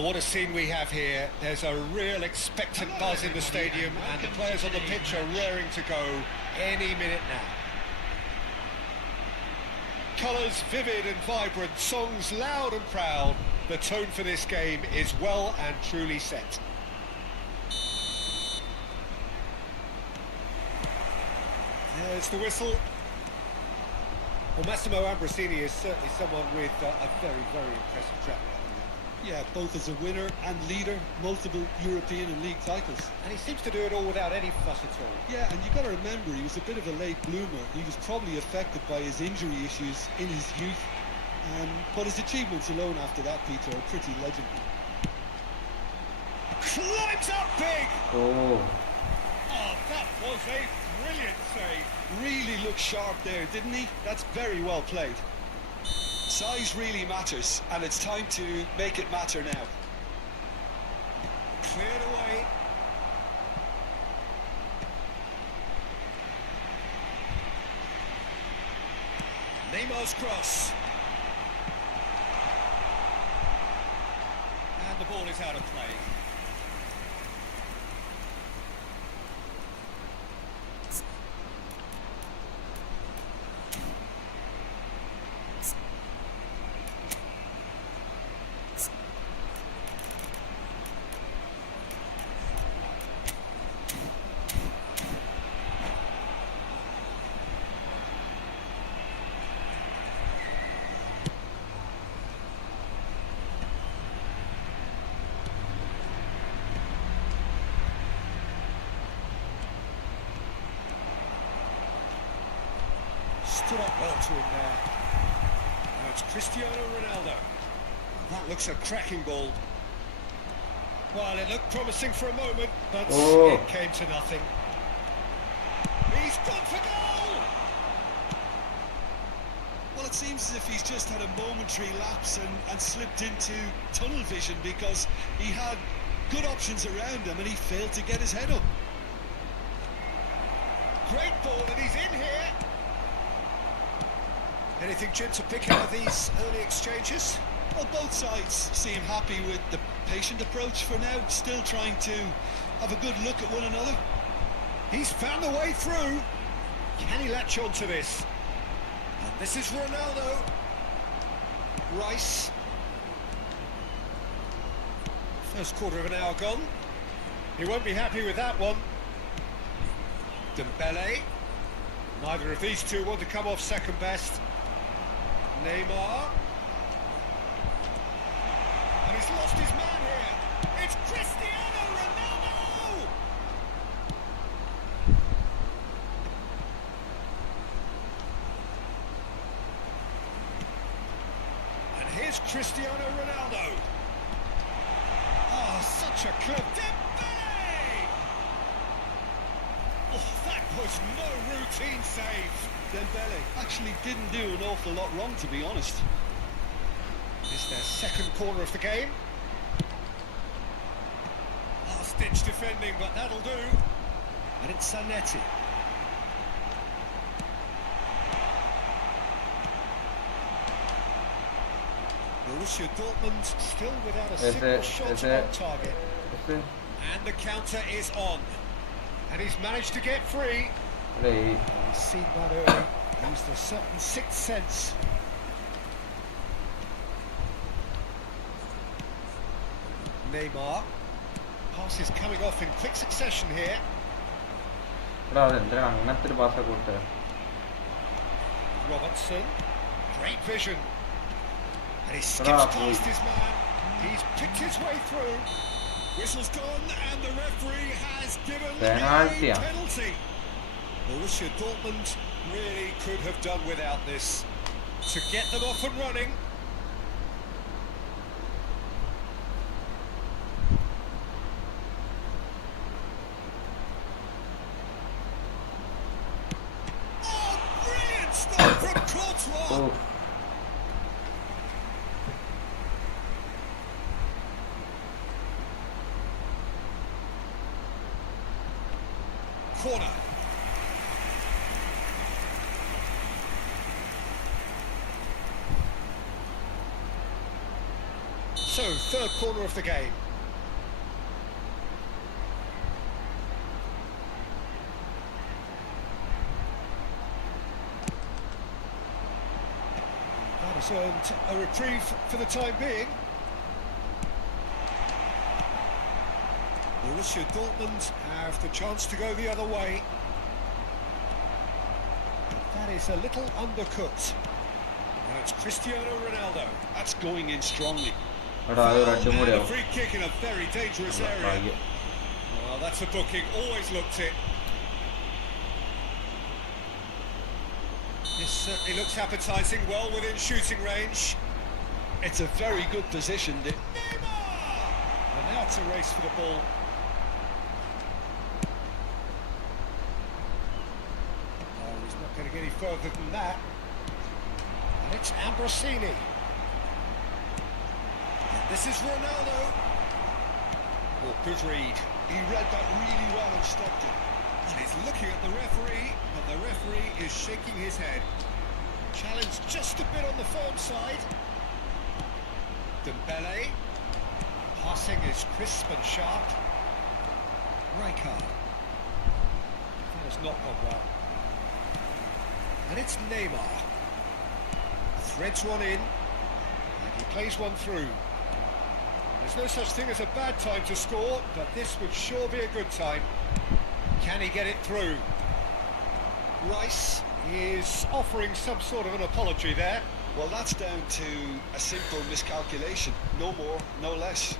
Well, what a scene we have here. There's a real expectant buzz in the stadium, and the players on the pitch are raring to go any minute now. Colours vivid and vibrant, songs loud and proud. The tone for this game is well and truly set. There's the whistle. Well, Massimo Ambrosini is certainly someone with a very, very impressive track record. Yeah, both as a winner and leader, multiple European and league titles. And he seems to do it all without any fuss at all. Yeah, and you've got to remember, he was a bit of a late bloomer. He was probably affected by his injury issues in his youth. But his achievements alone after that, Peter, are pretty legendary. Climbs up big! Oh, That was a brilliant save. Really looked sharp there, didn't he? That's very well played. Size really matters, and it's time to make it matter now. Cleared away. Neymar's cross. And the ball is out of play. Stood up well to him there. Now it's Cristiano Ronaldo. That looks a cracking ball. Well, it looked promising for a moment, but it came to nothing. He's gone for goal! Well, it seems as if he's just had a momentary lapse and slipped into tunnel vision, because he had good options around him and he failed to get his head up. Great ball, and he's in here. Anything, Jim, to pick out of these early exchanges? Well, both sides seem happy with the patient approach for now, still trying to have a good look at one another. He's found the way through. Can he latch on to this? And this is Ronaldo. Rice. First quarter of an hour gone. He won't be happy with that one. Dembele. Neither of these two want to come off second best. Neymar. And he's lost his man here. It's Cristiano Ronaldo! And here's Cristiano Ronaldo. Oh, such a clever Dembele! Oh, that was no routine save. Dembele actually didn't do an awful lot wrong, to be honest. It's their second corner of the game. Last-ditch defending, but that'll do. And it's Zanetti. Borussia Dortmund still without a single shot on target. And the counter is on. And he's managed to get free. He's seen that early. Used a certain sixth sense. Neymar. Pass is coming off in quick succession here. Robertson. Great vision. And he skips past his man. He's picked his way through. Whistle's gone, and the referee has given a penalty. Borussia Dortmund really could have done without this to get them off and running. Oh, brilliant stop from Courtois! Corner. So So, third corner of the game. That has earned a reprieve for the time being. Borussia Dortmund have the chance to go the other way. That is a little undercooked. Now it's Cristiano Ronaldo. That's going in strongly. And a free kick in a very dangerous area. Well, that's a booking. Always looked it. This certainly looks appetising, well within shooting range. It's a very good position. Neymar! And now it's a race for the ball. Oh, he's not going to get any further than that. And it's Ambrosini. And this is Ronaldo. Oh, good read. He read that really well and stopped it. And he's looking at the referee, but the referee is shaking his head. Challenge just a bit on the firm side. Dembele. Passing is crisp and sharp. Rijkaard. That has not gone well. And it's Neymar. Threads one in, and he plays one through. There's no such thing as a bad time to score, but this would sure be a good time. Can he get it through? Rice is offering some sort of an apology there. Well, that's down to a simple miscalculation. No more, no less.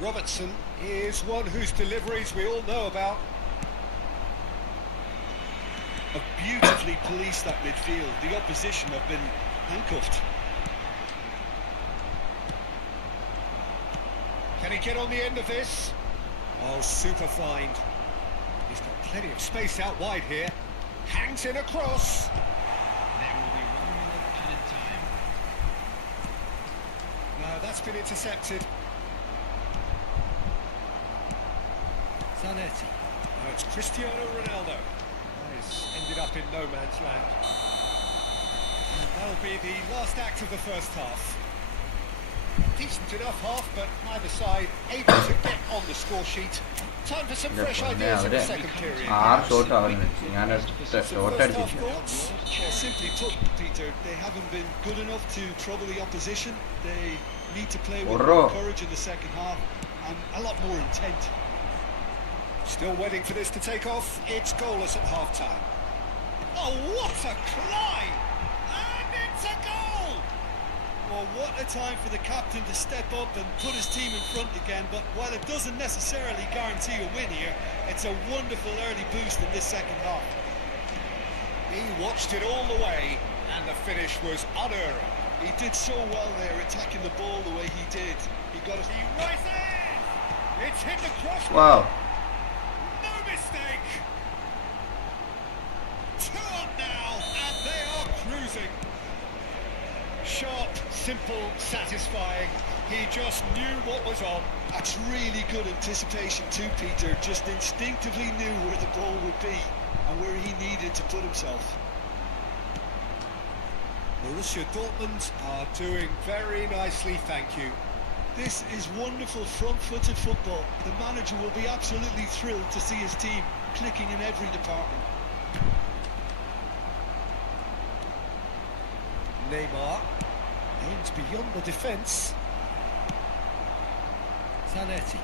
Robertson is one whose deliveries we all know about. Have beautifully policed that midfield. The opposition have been handcuffed. Can he get on the end of this? Oh, super find. He's got plenty of space out wide here. Hangs in across. There will be 1 minute added time. No, that's been intercepted. Zanetti. Now it's Cristiano Ronaldo. He's ended up in no man's land. And that'll be the last act of the first half. A decent enough half, but neither side able to get on the score sheet. Time for some fresh ideas in the second period. Simply put, Peter, they haven't been good enough to trouble the opposition. They need to play with more courage in the second half and a lot more intent. Still waiting for this to take off. It's goalless at half-time. Oh, what a climb! And it's a goal! Well, what a time for the captain to step up and put his team in front again. But while it doesn't necessarily guarantee a win here, it's a wonderful early boost in this second half. He watched it all the way, and the finish was unerring. He did so well there, attacking the ball the way he did. He got it. He rises! It's hit the crossbar. Wow. No mistake. 2 up now, and they are cruising. Sharp, simple, satisfying. He just knew what was on. That's really good anticipation too, Peter. Just instinctively knew where the ball would be and where he needed to put himself. Borussia Dortmund are doing very nicely, thank you. This is wonderful front-footed football. The manager will be absolutely thrilled to see his team clicking in every department. Neymar aims beyond the defence. Zanetti.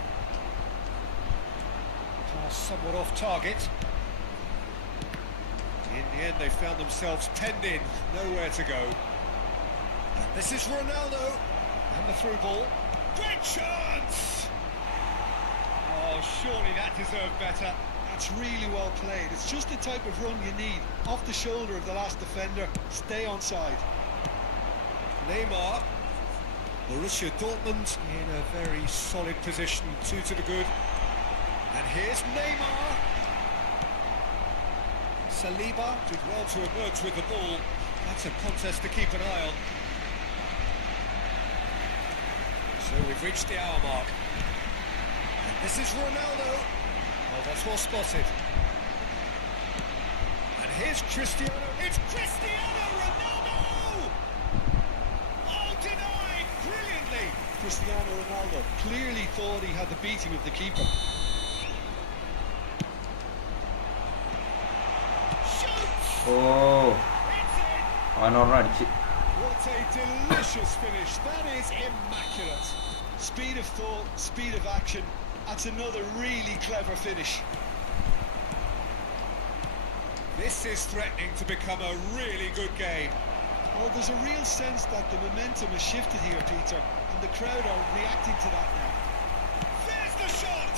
Pass somewhat off target. In the end, they found themselves penned in, nowhere to go. And this is Ronaldo, and the through ball. Great chance! Oh, surely that deserved better. That's really well played. It's just the type of run you need. Off the shoulder of the last defender, stay on side. Neymar. Borussia Dortmund in a very solid position, 2 to the good. And here's Neymar. Saliba did well to emerge with the ball. That's a contest to keep an eye on. So we've reached the hour mark. And this is Ronaldo. Oh, that's well spotted. And here's Cristiano. It's Cristiano Ronaldo! Oh, did Cristiano Ronaldo. Clearly thought he had the beating of the keeper. Oh, അവനൊരെണ്ണം അടിച്ച്. What a delicious finish. That is immaculate. Speed of thought, speed of action. That's another really clever finish. This is threatening to become a really good game. Well, there's a real sense that the momentum has shifted here, Peter, and the crowd are reacting to that now. There's the shot!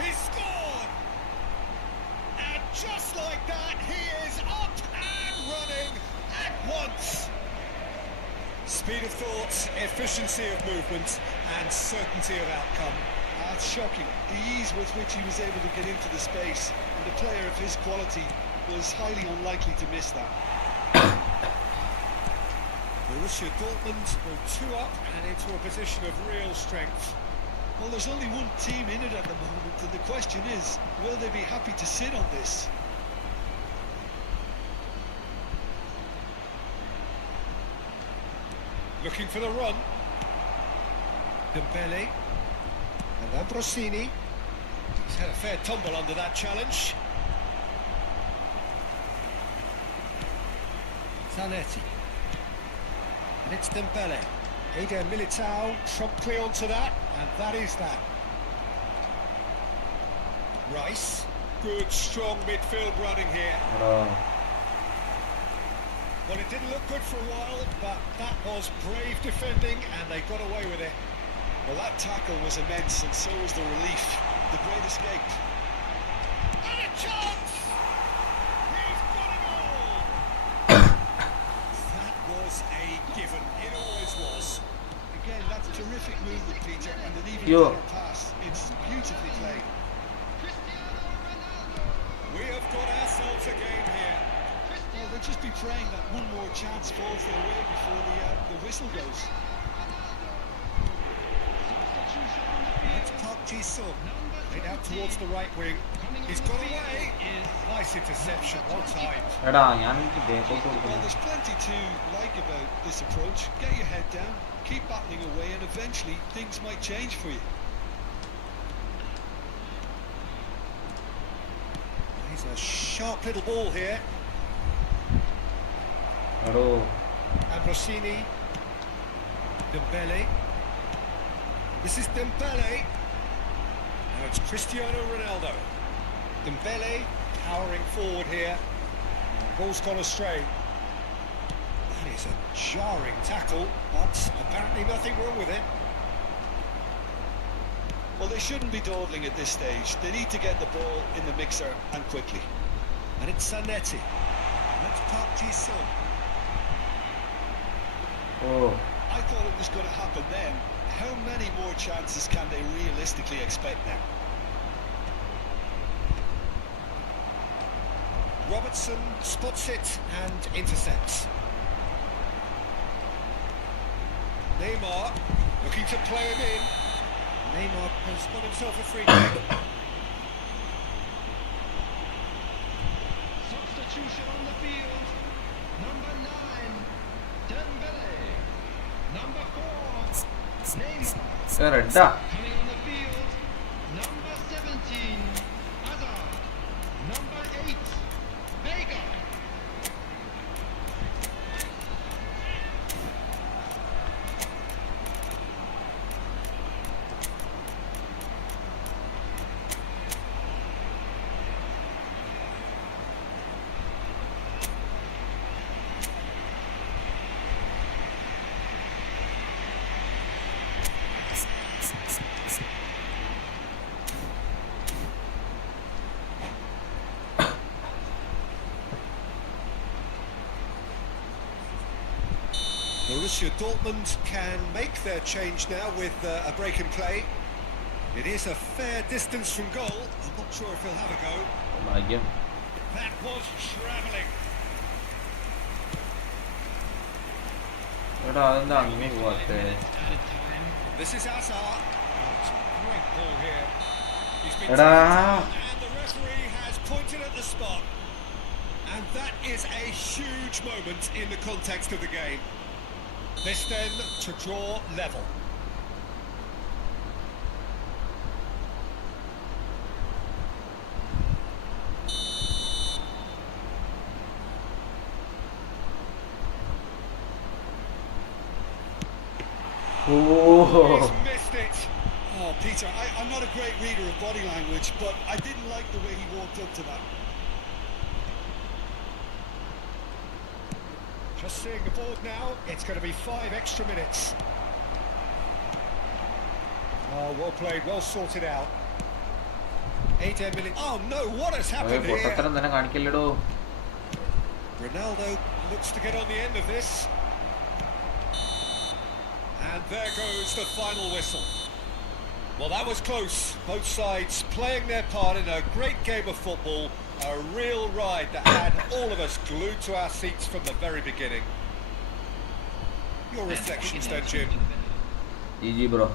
He's scored! And just like that, he is up and running at once! Speed of thought, efficiency of movement, and certainty of outcome. That's shocking. The ease with which he was able to get into the space, and a player of his quality was highly unlikely to miss that. Borussia Dortmund will 2 up and into a position of real strength. Well, there's only one team in it at the moment, and the question is, will they be happy to sit on this? Looking for the run. Dembele. And Ambrosini. He's had a fair tumble under that challenge. Zanetti. And it's Dembele. Eder Militao promptly onto that, and that is that. Rice. Good, strong midfield running here. Well, it didn't look good for a while, but that was brave defending, and they got away with it. Well, that tackle was immense, and so was the relief. The great escape. And a chance! He's got it all! That was a given. It always was. Again, that's terrific movement, Peter, and an even Yo. better pass. It's beautifully played. We have got ourselves a game here. Well, they'll just be praying that one more chance falls their way before the whistle goes. It's Park Ji-sung, laid out towards the right wing. He's got away. Nice interception, well timed. എടാ ഞാൻ എനിക്ക് ബേക്കോട്ട് Well, കൊടുക്കുന്നു. there's plenty to like about this approach. Get your head down, keep battling away, and eventually things might change for you. He's a sharp little ball here. എടോ Ambrosini. Dembele. This is Dembele. Now it's Cristiano Ronaldo. Dembele powering forward here. Ball's gone astray. That is a jarring tackle, but apparently nothing wrong with it. Well, they shouldn't be dawdling at this stage. They need to get the ball in the mixer and quickly. And it's Zanetti. That's Park Ji-sung. Oh I thought it was going to happen then. How many more chances can they realistically expect now? Robertson spots it and intercepts. Neymar looking to play him in. Neymar has got himself a free kick. Substitution on the field. Number 9, Dembele. Number 4, Neymar. റെഡാ. Coming on the field. Number 17, Hazard. Number 8, Vega. Borussia Dortmund can make their change now with a break in play. It is a fair distance from goal. I'm not sure if he'll have a go. ഭാഗ്യം. That was travelling. എടാ അതെന്താ അങ്ങനെ പോവാത്തെ? Added time. This is Hazard. Oh, it's a great ball here. He's been എടാ and the referee has pointed at the spot. And that is a huge moment in the context of the game. This then to draw level. He's missed it. Oh, Peter, I'm not a great reader of body language, but I didn't like the way he walked up to that. Just seeing the board now, it's going to be 5 extra minutes. Oh, well played, well sorted out. 8 minutes. Oh no, what has happened here? Ronaldo looks to get on the end of this. And there goes the final whistle. Well, that was close. Both sides playing their part in a great game of football. A real ride that had all of us glued to our seats from the very beginning. Your reflections then, Jim? GG, bro.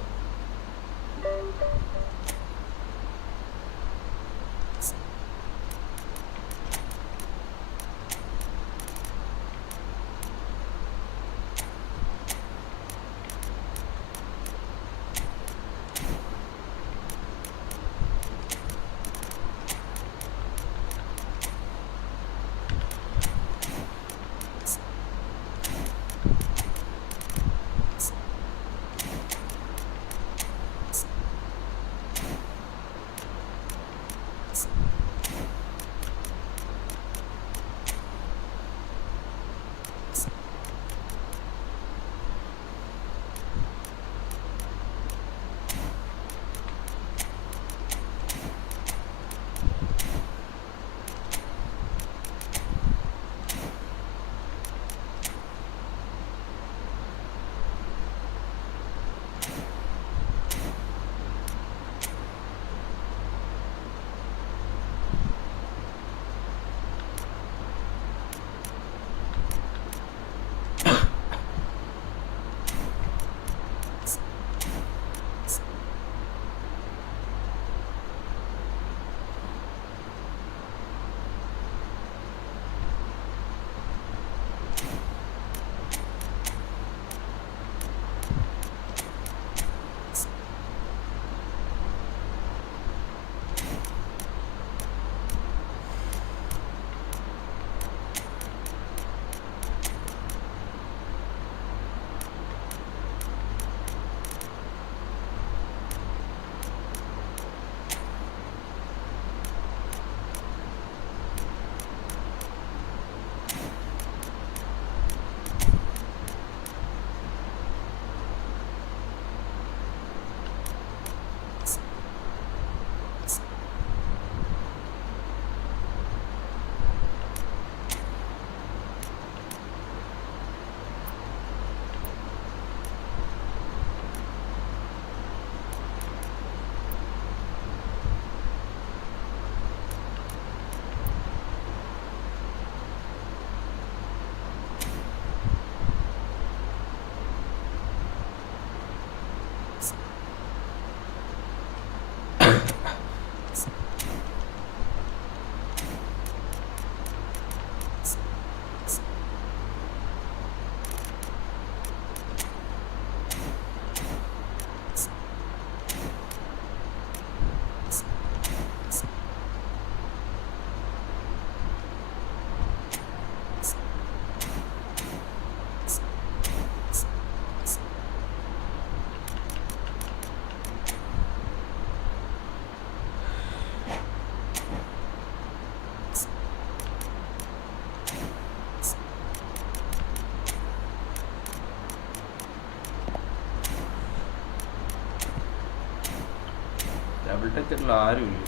Double ടച്ചുള്ള ആരുമില്ല.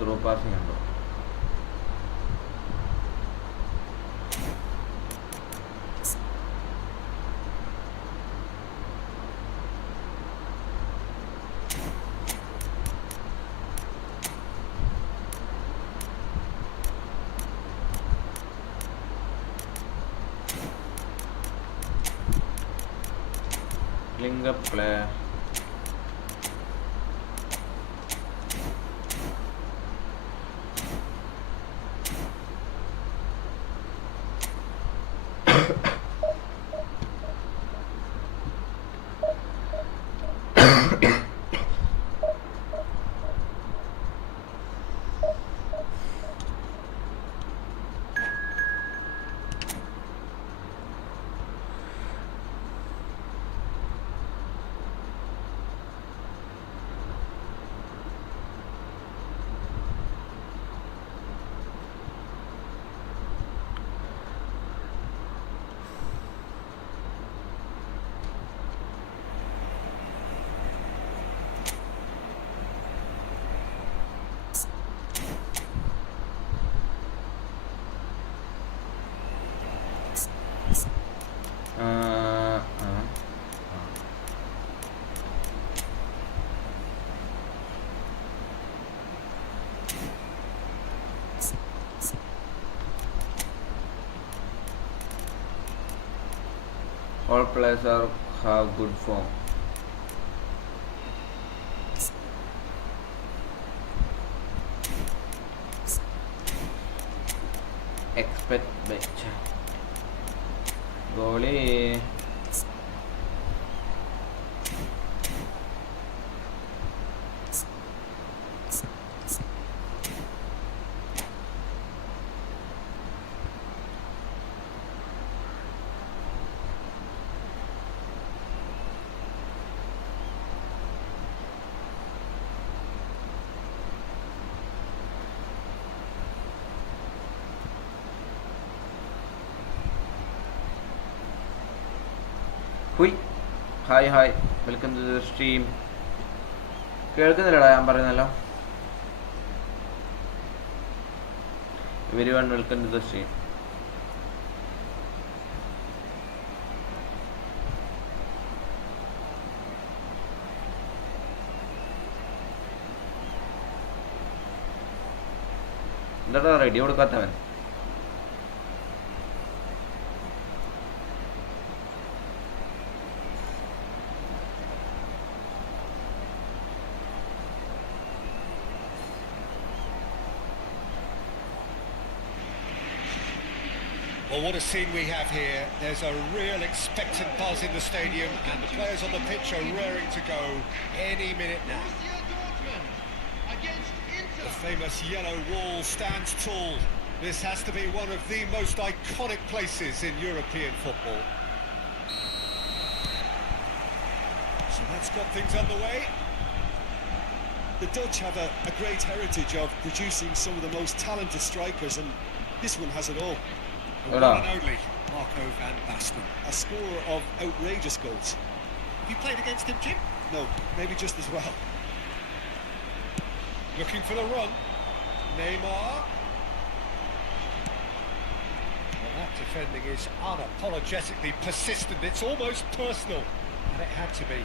Through passing ഉണ്ടോ? Link up player. All players have good form. Expect bench. Goalie. Hi, welcome to the stream. കേൾക്കുന്നില്ലടാ ഞാൻ പറയുന്നല്ലോ. Everyone welcome to the stream. എന്താടാ ready കൊടുക്കാത്തവൻ? Well, what a scene we have here. There's a real expectant buzz in the stadium and the players on the pitch are raring to go any minute now. The famous yellow wall stands tall. This has to be one of the most iconic places in European football. So that's got things underway. The Dutch have a great heritage of producing some of the most talented strikers, and this one has it all. The one and only Marco van Basten. A scorer of outrageous goals. You played against him, Jim? No, maybe just as well. Looking for the run. Neymar. Well, that defending is unapologetically persistent. It's almost personal. And it had to be.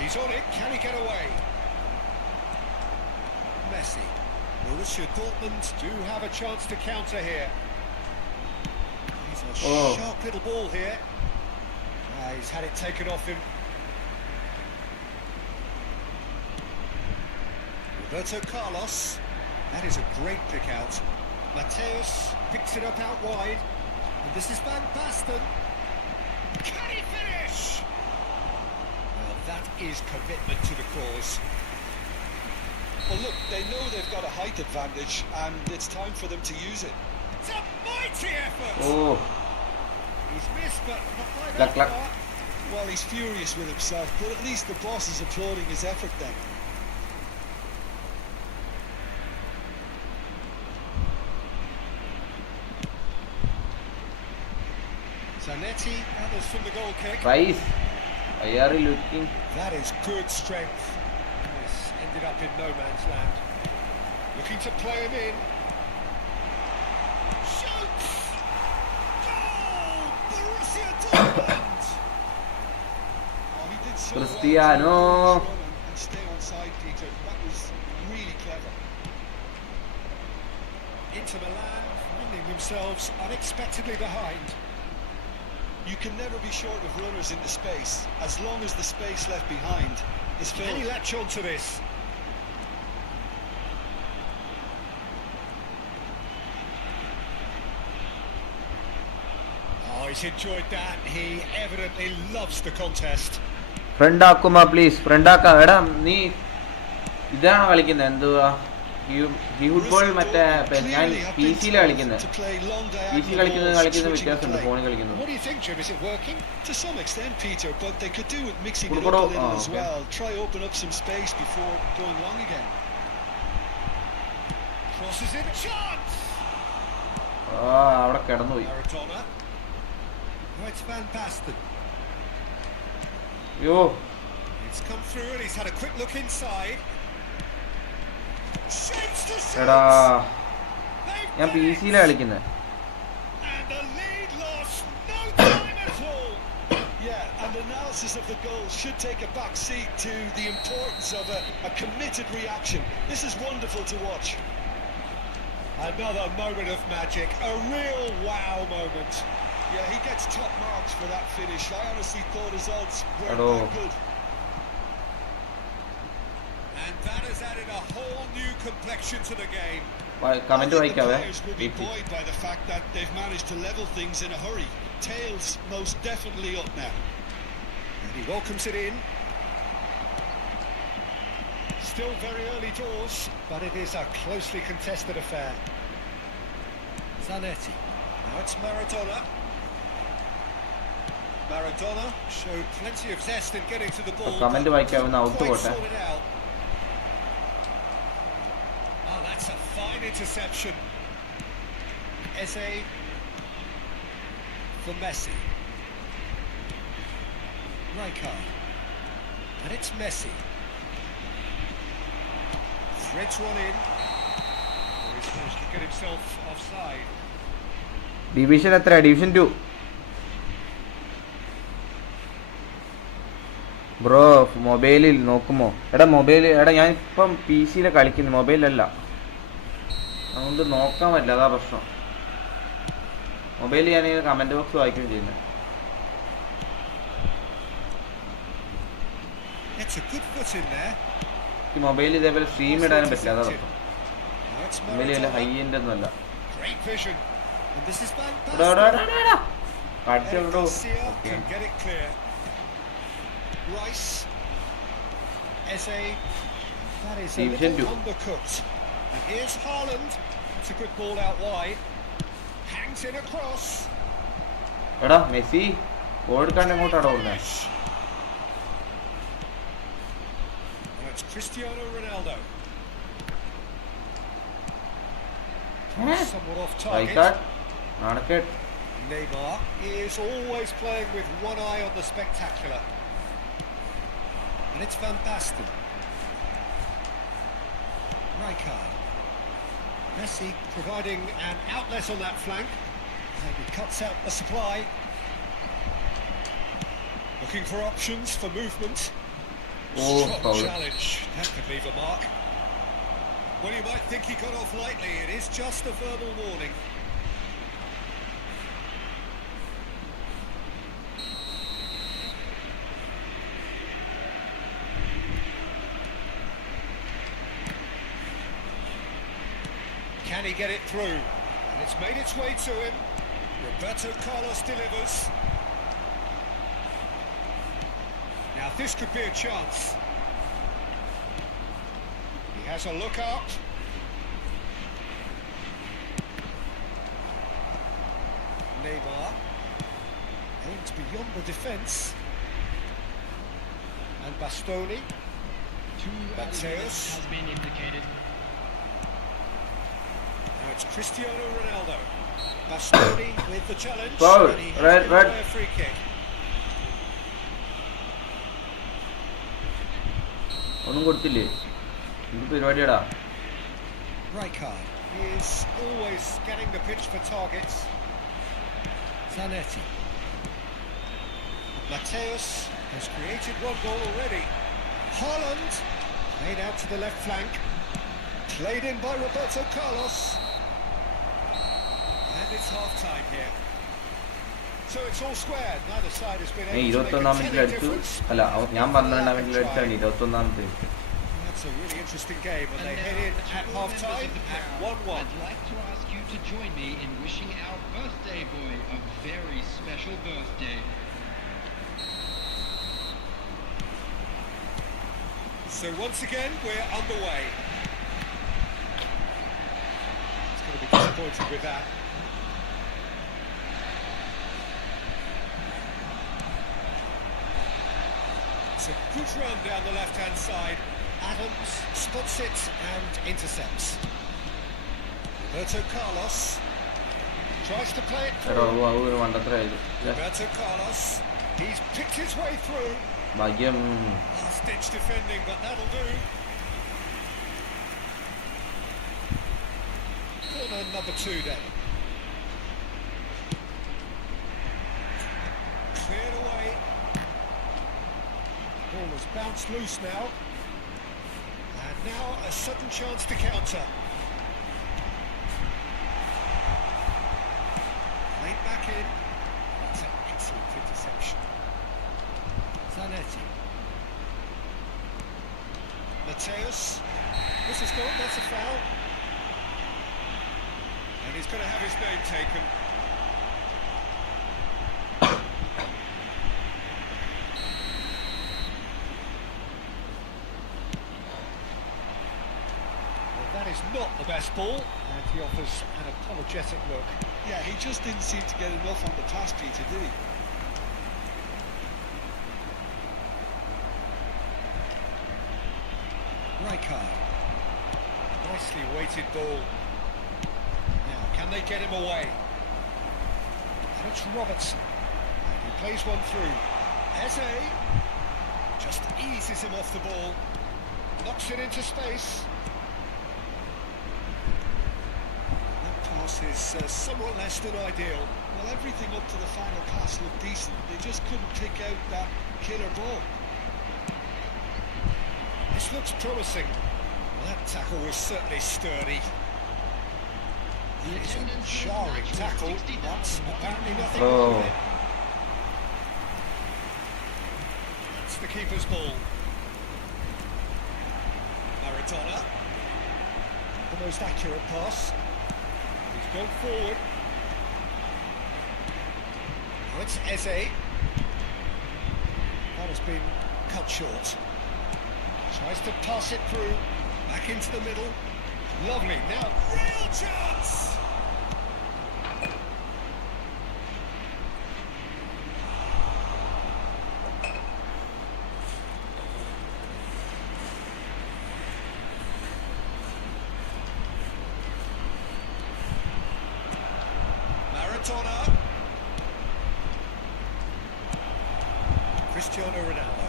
He's on it. Can he get away? Messi. Borussia Dortmund do have a chance to counter here. He's a sharp little ball here. He's had it taken off him. Roberto Carlos. That is a great pick out. Mateus picks it up out wide. And this is Van Basten. Can he finish? Well, that is commitment to the cause. Well, look, they know they've got a height advantage, and it's time for them to use it. It's a mighty effort! Oh. He's missed, but not by that far. Well, he's furious with himself, but at least the boss is applauding his effort then. Zanetti, others from the goal kick. Rice. IR looking. That is good strength. This ended up in no man's land. Looking to play him in. Shoots! Goal! Borussia Dortmund! Oh, he did so Cristiano. well to and stay on side, Peter. That was really clever. Inter Milan finding themselves unexpectedly behind. You can never be short of runners into space, as long as the space left behind is Can he filled. latch on to this? Oh, he's enjoyed that. He evidently loves the contest. Friend ആക്കുമ്പോ please friend ആക്കാം. എടാ നീ ഇതാണ് കളിക്കുന്നത് എന്തുവാ football മറ്റേ ഞാൻ P സിയിലാണ് കളിക്കുന്നത്. പി സി കളിക്കുന്ന വ്യത്യാസമുണ്ട് ഫോണിൽ കളിക്കുന്നത്. What do you think, Jim? Is it working? To some extent, Peter, but they could do with mixing it up a Football- little as okay. well. Try open up some space before going long again. Crosses in a chance. അവിടെ കിടന്നുപോയി. Maradona. Oh, it's Van Basten. യോ It's come through and he's had a quick look inside. Shapes to എടാ shoot. ഞാൻ P സിയിലാണ് കളിക്കുന്നത്. And the lead lost no time at all. Yeah, and analysis of the goal should take a back seat to the importance of a committed reaction. This is wonderful to watch. Another moment of magic, a real wow moment. Yeah, he gets top marks for that finish. I honestly thought his odds weren't Hello. that good. And that has added a whole new complexion to the game. Comment I think the വായിക്കാവേ. players will be buoyed by the fact that they've managed to level things in a hurry. Tails most definitely up now. And he welcomes it in. Still very early doors, but it is a closely contested affair. Zanetti. Now it's Maradona. Maradona showed plenty of zest in getting to the ball. Comment വായിക്കാവുന്ന out Quite പോട്ടെ. sorted out. Oh, that's a fine interception. Eze for Messi. Rijkaard. And it's Messi. Threads one in. Oh, he's managed to get himself offside. Division എത്ര? Division 2. Bro മൊബൈലിൽ നോക്കുമോ? എടാ ഞാൻ ഇപ്പം P സിയിലാണ് കളിക്കുന്നത്, മൊബൈലല്ല. അതുകൊണ്ട് നോക്കാൻ പറ്റില്ല, അതാ പ്രശ്നം. മൊബൈലിൽ ഞാൻ കമന്റ് ബോക്സ് വായിക്കുകയും ചെയ്യുന്നത്. It's a good foot in there. ഈ മൊബൈലിൽ ഇതേപോലെ സ്ട്രീം ഇടാനും പറ്റില്ല, അതാ പ്രശ്നം. Now it's മൊബൈലിൽ വല്ല ഹൈ Maradona. എൻഡ് ഒന്നും അല്ല. Great vision. And this is Van എടാ, എടാ, Basten. എടാ, എടാ. അടിച്ച് Eric വിടൂ. Garcia okay. can get it clear. Rice. Eze. That is a Division little 2. undercooked. And here's Haaland. It's a good ball out wide. Hangs in a cross. എടാ Messi goal എടുക്കാണ്ട് എങ്ങോട്ടാണ് ഓടുന്നത്? Finish. And it's Cristiano Ronaldo. Somewhat off target. Rijkaard, നാണക്കേട്. Neymar is always playing with one eye on the spectacular. And it's Van Basten. Rijkaard. Messi providing an outlet on that flank. Maybe cuts out the supply. Looking for options for movement. Oh, Strong foul. challenge. That could leave a mark. Well, you might think he got off lightly. It is just a verbal warning. Can he get it through? And it's made its way to him. Roberto Carlos delivers. Now this could be a chance. He has a look up. Neymar aims beyond the defence. And Bastoni. Two Mateus. has been implicated. Now it's Cristiano Ronaldo. Bastoni with the challenge. Foul. And he has Red, given red. away a free kick. ഒന്നും കൊടുത്തില്ലേ? എന്ത് പരിപാടിയാടാ? Rijkaard is always scanning the pitch for targets. Zanetti. Mateus has created one goal already. Haaland played out to the left flank. Played in by Roberto Carlos. And it's half-time here. So it's all square. Neither side has been able to make a 21-ാം മിനിറ്റിൽ telling അടിച്ചു. difference. അല്ല, ഞാൻ 12-ാം മിനിറ്റിൽ അടിച്ചാണ് 21-ാമത്തെ. That's a really interesting game, and they now, head in to at all members half-time of the at crowd, 1-1. I'd like to ask you to join me in wishing our birthday boy a very special birthday. So once again, we're underway. It's going to be disappointed with that. It's a good run down the left-hand side. Adams spots it and intercepts. Roberto Carlos tries to play it എടോ, through. അത് മണ്ടത്തരായത്. Roberto Carlos, he's picked his way through. ഭാഗ്യം. Last-ditch defending, but that'll do. Corner number 2 then. Cleared away. Ball has bounced loose now. And now a sudden chance to counter. Played back in. That's an excellent interception. Zanetti. Mateus. This is gone, that's a foul. And he's going to have his name taken. Well, that is not the best ball, and he offers an apologetic look. Yeah, he just didn't seem to get enough on the pass, Peter, did he? Rijkaard. Nicely weighted ball. Now, can they get him away? And it's Robertson. And he plays one through. Eze just eases him off the ball. Knocks it into space. That pass is somewhat less than ideal. Well, everything up to the final pass looked decent. They just couldn't pick out that killer ball. This looks promising. Well, that tackle was certainly sturdy. The It's a attendance is jarring natural, tackle. 60,000 That's apparently nothing Oh. wrong with it. That's the keeper's ball. Maradona. The most accurate pass. He's gone forward. Now it's Eze. That has been cut short. Tries to pass it through. Back into the middle. Lovely. Now, real chance! Maradona. Cristiano Ronaldo.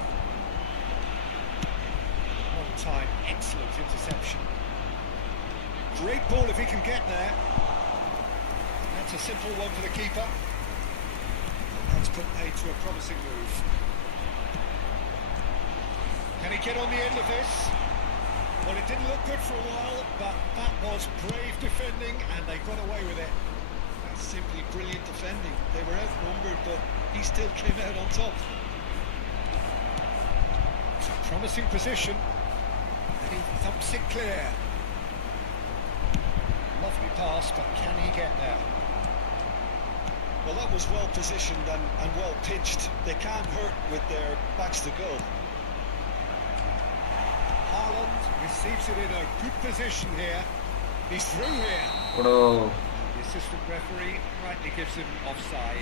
One-time excellent interception. Great ball if he can get there. That's a simple one for the keeper. That's put paid to a promising move. Can he get on the end of this? Well, it didn't look good for a while, but that was brave defending and they got away with it. That's simply brilliant defending. They were outnumbered, but he still came out on top. It's a promising position. And he thumps it clear. Lovely pass, but can he get there? Well, that was well positioned and well pitched. They can't hurt with their backs to goal. Haaland receives it in a good position here. He's through here. എടോ, The assistant referee rightly gives him offside.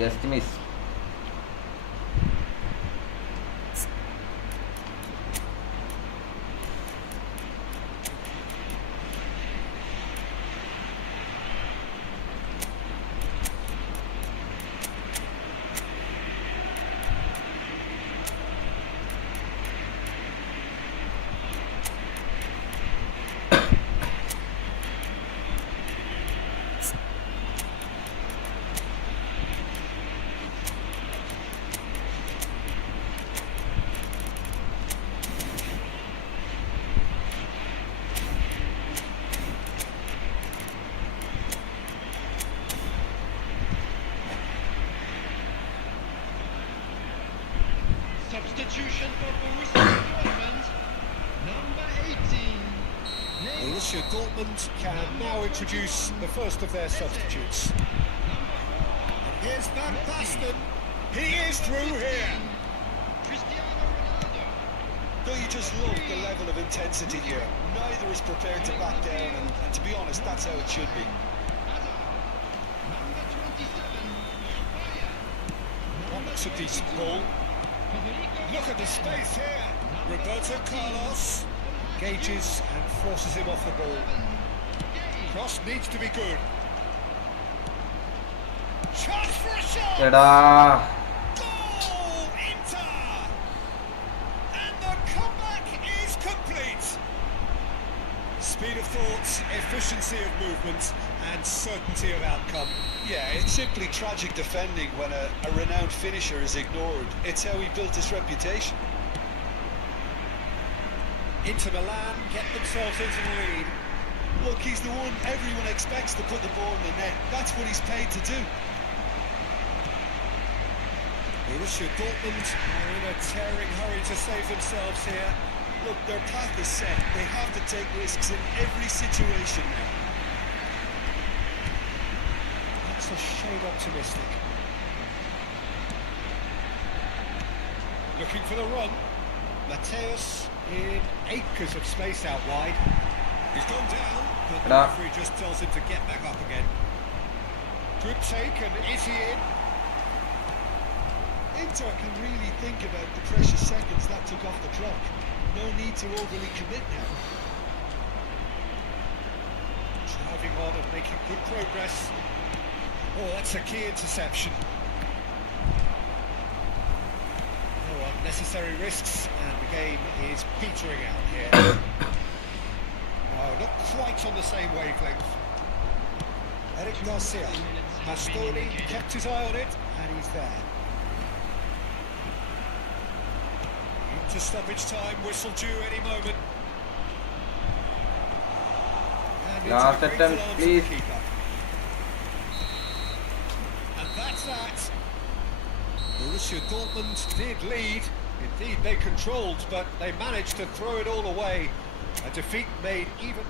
Just miss. substitution for Borussia Dortmund, number 18. Borussia Dortmund can now introduce the first of their substitutes. And here's Van Basten. He is through here. Cristiano Ronaldo. Don't you just love the level of intensity here? Neither is prepared to back down, and to be honest, that's how it should be. Number 27. Well, that's a decent ball. Look at the space here. Roberto Carlos engages and forces him off the ball. Cross needs to be good. Chance for a shot. എടാ Goal! Inter! And the comeback is complete. Speed of thought, efficiency of movement, and certainty of outcome. Yeah, it's simply tragic defending when a renowned finisher is ignored. It's how he built his reputation. Inter Milan get themselves into the lead. Look, he's the one everyone expects to put the ball in the net. That's what he's paid to do. Borussia Dortmund are in a tearing hurry to save themselves here. Look, their path is set. They have to take risks in every situation now. That's a shade optimistic. Looking for the run. Mateus in acres of space out wide. He's gone down, but the referee just tells him to get back up again. Good take, and is he in? Inter can really think about the precious seconds that took off the clock. No need to overly commit now. Driving on and making good progress. Oh, that's a key interception. No unnecessary risks, and the game is petering out here. Oh, not quite on the same wavelength. Eric Garcia. Bastoni kept his eye on it, and he's there. Into stoppage time, whistle due any moment. And into Last the attempt, arms of the please. keeper. And that's that. Borussia Dortmund did lead. Indeed, they controlled, but they managed to throw it all away. A defeat made even...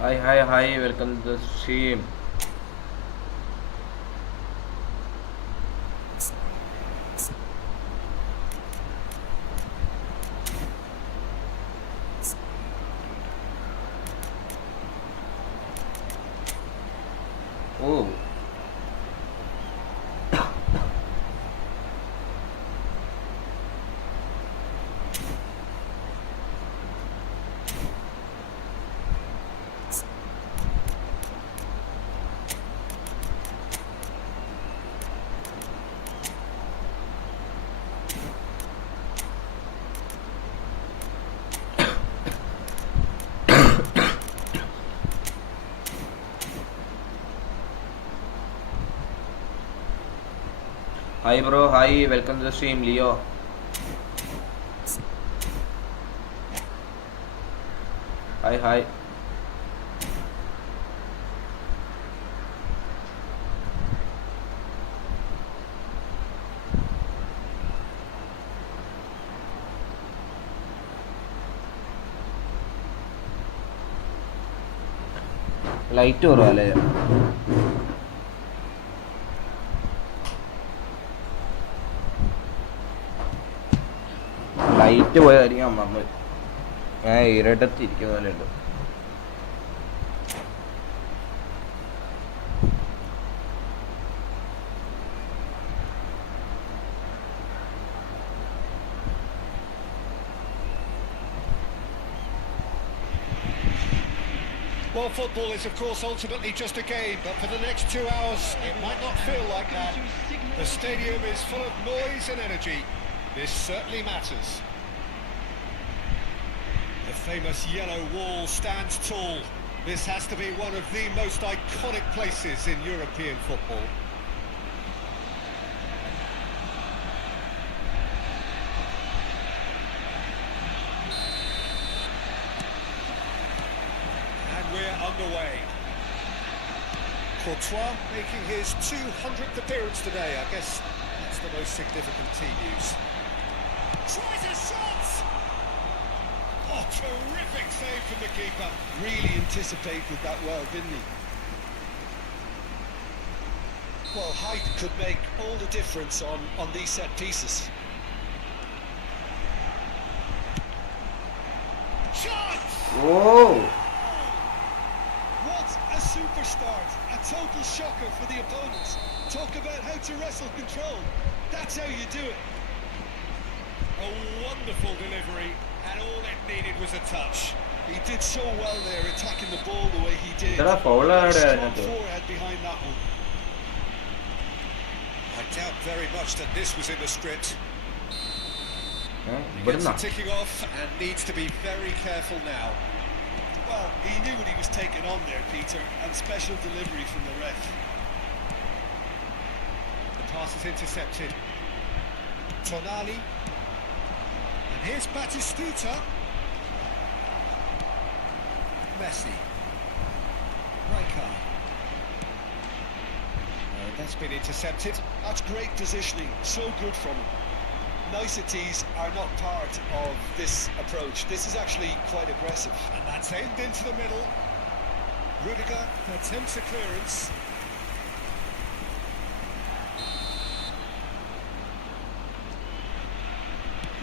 Hi, welcome to the stream. Oh. Hi bro, hi, welcome to the stream, Leo. Hi. Light or അല്ലേ light പോയായിരിക്കാം നമ്മൾ ഞാൻ ഇരട്ടത്തിരിക്കുന്ന പോലെ ഉണ്ട്. Well, football is, of course, ultimately just a game, but for the next 2 hours, it might not feel like that. The stadium is full of noise and energy. This certainly matters. The famous yellow wall stands tall. This has to be one of the most iconic places in European football. We're underway. Courtois making his 200th appearance today. I guess that's the most significant team news. Tries a shot! Oh, terrific save from the keeper. Really anticipated that well, didn't he? Well, height could make all the difference on these set pieces. Shot! Oh! What a super start! A total shocker for the opponents. Talk about how to wrestle control. That's how you do it. A wonderful delivery, and all it needed was a touch. He did so well there, attacking the ball the way he did. That's a foul, Strong forehead behind that one. I doubt very much that this was in the script. He But gets not. it ticking off and needs to be very careful now. Well, he knew what he was taking on there, Peter, and special delivery from the ref. The pass is intercepted. Tonali. And here's Batistuta. Messi. Rijkaard. That's been intercepted. That's great positioning, so good from him. Niceties are not part of this approach. This is actually quite aggressive. And that's aimed into the middle. Rudiger attempts a clearance.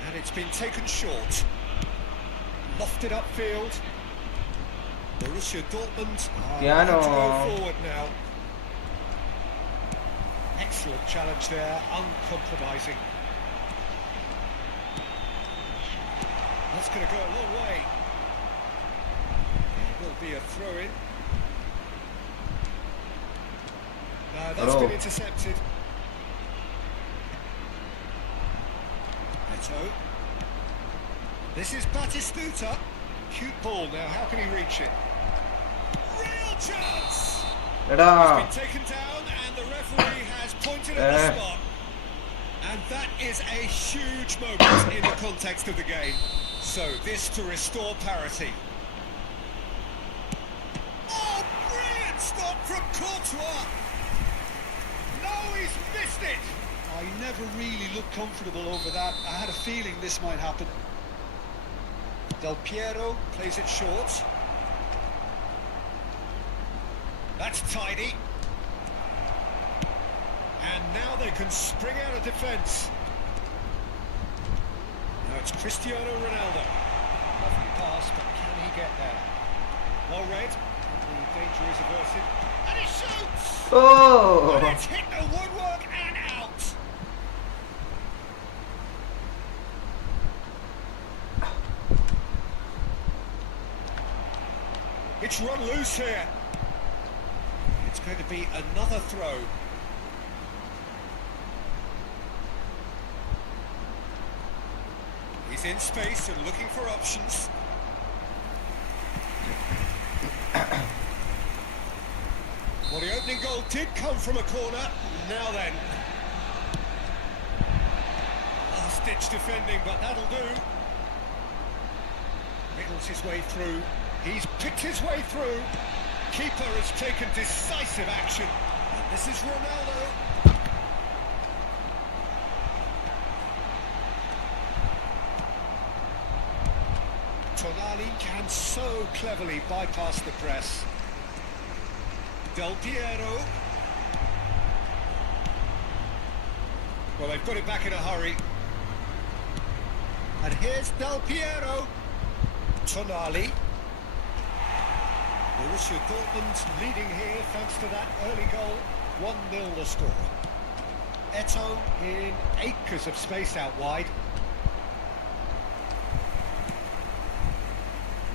And it's been taken short. Lofted upfield. Borussia Dortmund are Piano. to go forward now. Excellent challenge there, uncompromising. That's going to go a long way. There will be a throw-in. No, that's been intercepted. Neto. This is Batistuta. Cute ball now, how can he reach it? Real chance! He's been taken down and the referee has pointed at the spot. And that is a huge moment in the context of the game. So, this to restore parity. Oh, brilliant stop from Courtois! No, he's missed it! I never really looked comfortable over that. I had a feeling this might happen. Del Piero plays it short. That's tidy. And now they can spring out of defence. Now it's Cristiano Ronaldo. Lovely pass, but can he get there? Well read. The danger is averted. And he shoots! Oh! And it's hit the woodwork and out. It's run loose here. It's going to be another throw. He's in space and looking for options. Well, the opening goal did come from a corner. Now then. last-ditch defending, but that'll do. Wriggles his way through. He's picked his way through. Keeper has taken decisive action. And this is Ronaldo. Tonali can so cleverly bypass the press. Del Piero. Well, they've got it back in a hurry. And here's Del Piero. Tonali. Borussia Dortmund leading here thanks to that early goal. 1-0 the score. Eto'o in acres of space out wide.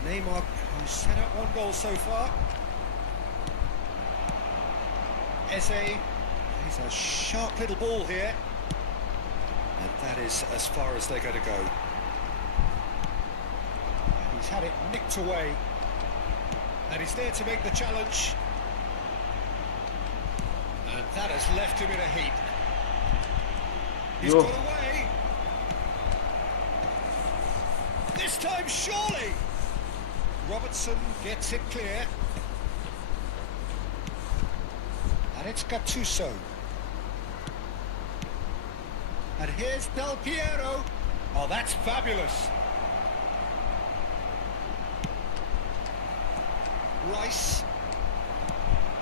Neymar, who's set up one goal so far. Eze, he's a sharp little ball here. And that is as far as they're going to go. And he's had it nicked away. And he's there to make the challenge. And that has left him in a heap. He's got away. This time, surely. Robertson gets it clear. And it's Gattuso. And here's Del Piero. Oh, that's fabulous. Rice.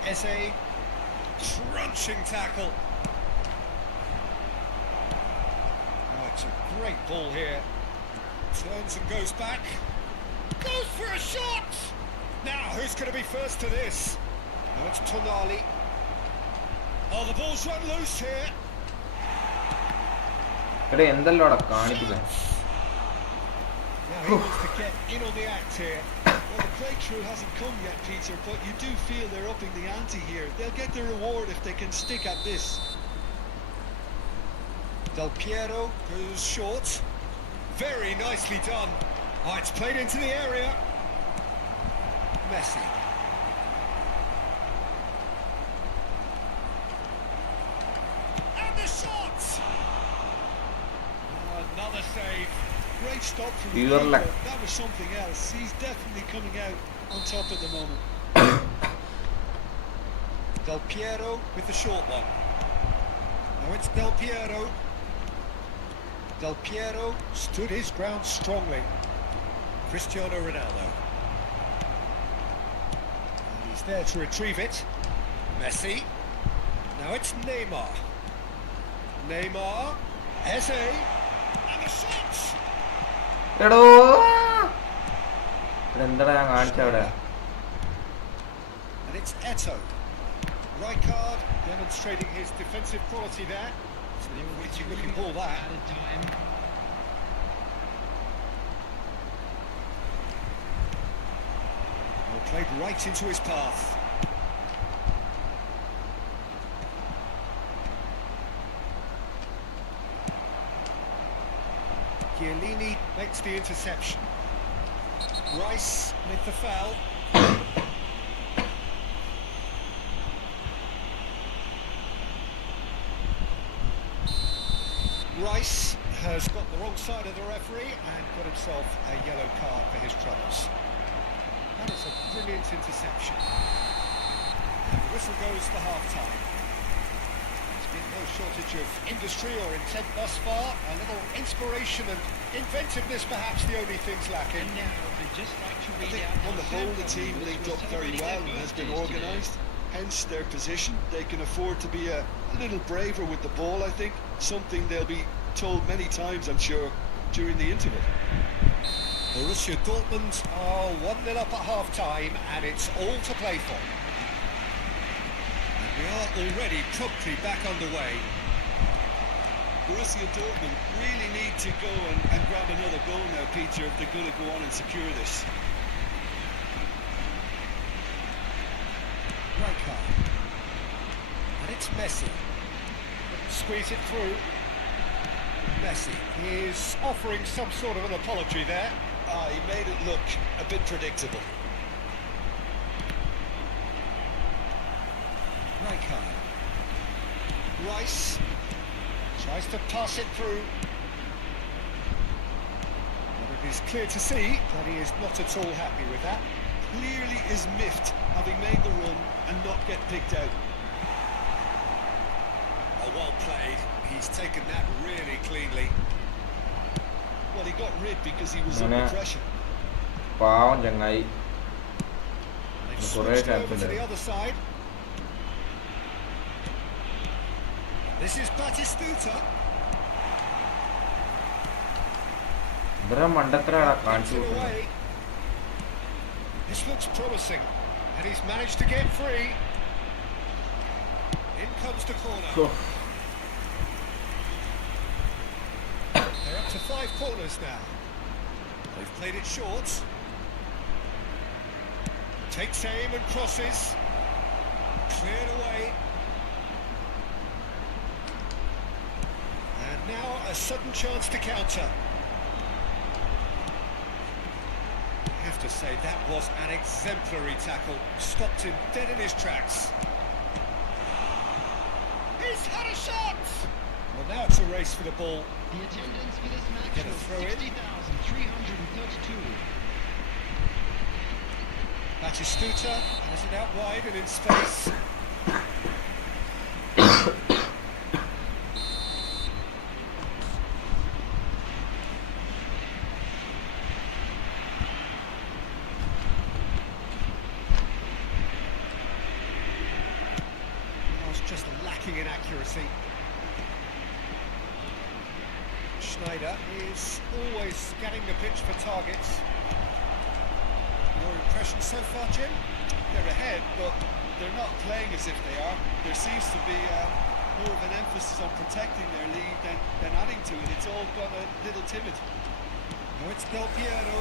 Eze. Crunching tackle. Oh, it's a great ball here. Turns and goes back. Goes for a shot! Now, who's going to be first to this? Now it's Tonali. Oh, the ball's run loose here. Now he wants to get in on the act here. Well, the breakthrough hasn't come yet, Peter, but you do feel they're upping the ante here. They'll get their reward if they can stick at this. Del Piero goes short. Very nicely done. Oh, it's played into the area. Messi. And the shot! Oh, another save. Great stop from the keeper. That was something else. He's definitely coming out on top at the moment. Del Piero with the short one. Now it's Del Piero. Del Piero stood his ground strongly. Cristiano Ronaldo. And he's there to retrieve it. Messi. Now it's Neymar. Neymar. Eze. And the shot! And it's Eto'o. Rijkaard demonstrating his defensive quality there. It's a pretty looking ball that. Played right into his path. Chiellini makes the interception. Rice with the foul. Rice has got the wrong side of the referee and got himself a yellow card for his troubles. That is a brilliant interception. And the whistle goes for half-time. There's been no shortage of industry or intent thus far. A little inspiration and inventiveness, perhaps the only things lacking. And now, I'd just like to read out on the whole, the team linked up very well and has been organised. Hence their position. They can afford to be a little braver with the ball, I think. Something they'll be told many times, I'm sure, during the interval. Borussia Dortmund are 1-0 up at half-time, and it's all to play for. And we are already promptly back underway. Borussia Dortmund really need to go and grab another goal now, Peter, if they're going to go on and secure this. Rijkaard. And it's Messi. Squeeze it through. Messi is offering some sort of an apology there. He made it look a bit predictable. Rijkaard. Rice tries to pass it through. It's clear to see that he is not at all happy with that. Clearly is miffed, having made the run and not get picked out. Oh, well played. He's taken that really cleanly. Well, he got rid because he was under pressure. പാവം ചങ്ങായി. They've switched over to the other side. This is Batistuta. ഇത്ര മണ്ടത്തരാണ് കാണിച്ചു Away. കൊടുക്കുന്നത്. This looks promising, and he's managed to get free. In comes the corner. They're up to 5 corners now. They've played it short. Takes aim and crosses. Cleared away. And now a sudden chance to counter. I have to say that was an exemplary tackle. Stopped him dead in his tracks. He's had a shot! Well, now it's a race for the ball. The attendance for this match Gonna was throw it. 60,332. Batistuta has it out wide and in space. Just lacking in accuracy. Schneider is always scanning the pitch for targets. Your impression so far, Jim? They're ahead, but they're not playing as if they are. There seems to be more of an emphasis on protecting their lead than adding to it. It's all gone a little timid. No, it's Del Piero.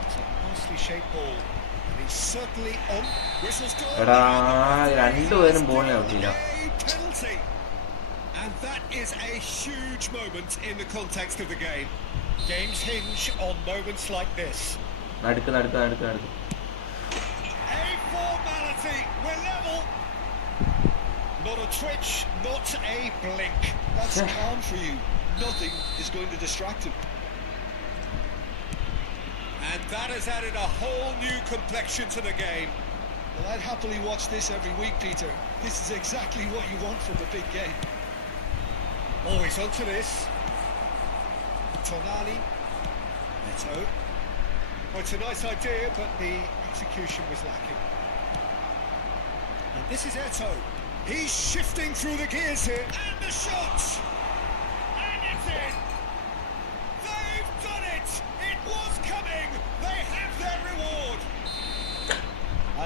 That's a nicely shaped ball. And he's certainly on. Whistle's gone. എടാ രണ്ടുപേരും ബോളിനെ നോക്കിയില്ല. Penalty. And that is a huge moment in the context of the game. Games hinge on moments like this. നടുക്ക്. A formality. We're level. Not a twitch, not a blink. That's calm for you. Nothing is going to distract him. And that has added a whole new complexion to the game. Well, I'd happily watch this every week, Peter. This is exactly what you want from a big game. Always onto this. Tonali. Neto. Well, it's a nice idea, but the execution was lacking. And this is Eto. He's shifting through the gears here. And the shot! And it's in! They've done it! It was coming! They have their reward!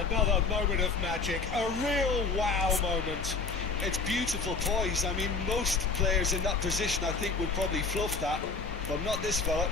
Another moment of magic. A real wow moment. It's beautiful poise. I mean, most players in that position, I think, would probably fluff that, but not this fella.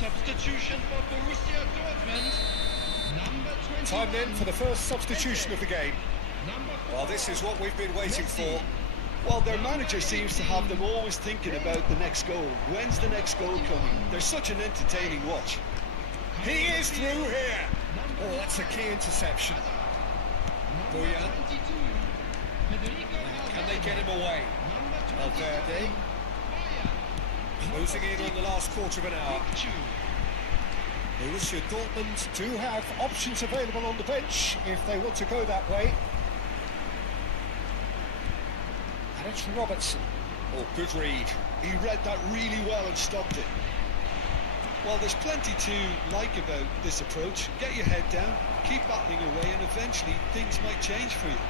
Substitution for Borussia Dortmund. Number 21. Time then for the first substitution of the game. Number 4. Well, this is what we've been waiting for. Well, their manager seems to have them always thinking about the next goal. When's the next goal coming? They're such an entertaining watch. He is through here. Oh, that's a key interception. Boyan. Can they get him away? Valverde. Closing in on the last quarter of an hour. Borussia Dortmund do have options available on the bench if they want to go that way. And it's Robertson. Oh, good read. He read that really well and stopped it. Well, there's plenty to like about this approach. Get your head down, keep battling away, and eventually things might change for you.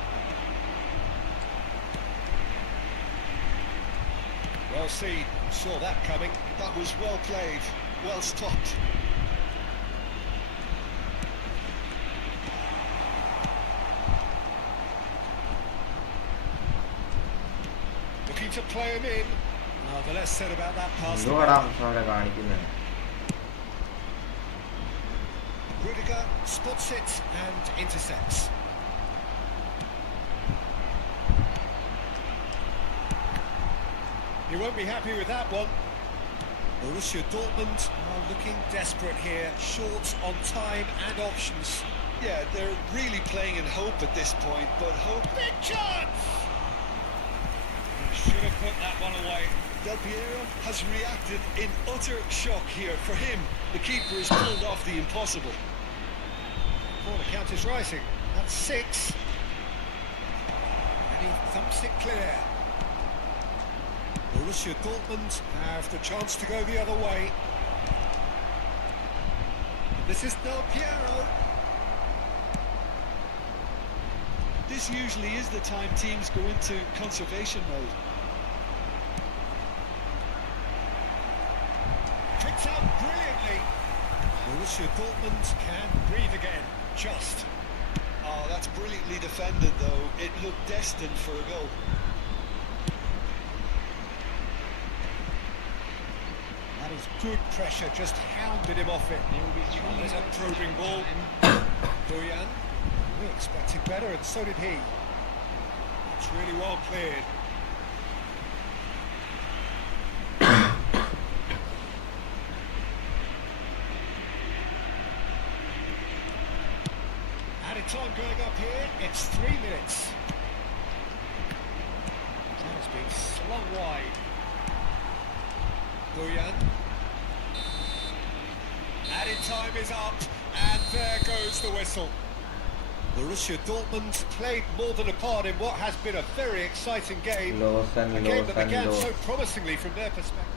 Well seen. Saw that coming. That was well played, well stopped. looking to play him in. The less said about that pass. എന്തുവാടാ അവിടെ കാണിക്കുന്നത്? Rudiger spots it and intercepts. He won't be happy with that one. Borussia Dortmund are looking desperate here, short on time and options. Yeah, they're really playing in hope at this point, but hope... Big chance! Should have put that one away. Del Piero has reacted in utter shock here. For him, the keeper has pulled off the impossible. The count is rising. That's 6. And he thumps it clear. Borussia Dortmund have the chance to go the other way. This is Del Piero. This usually is the time teams go into conservation mode. Picked out brilliantly. Borussia Dortmund can breathe again. Just. Oh, that's brilliantly defended, though. It looked destined for a goal. That is good pressure, just hounded him off it. There's a probing ball. Boyan. We expected better, and so did he. It's really well cleared. Added time going up here. It's 3 minutes. That has been slung wide. Boyan. Added time is up, and there goes the whistle. Borussia Dortmund played more than a part in what has been a very exciting game. A game that began so promisingly from their perspective.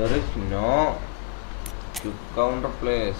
There is no quick counter plays.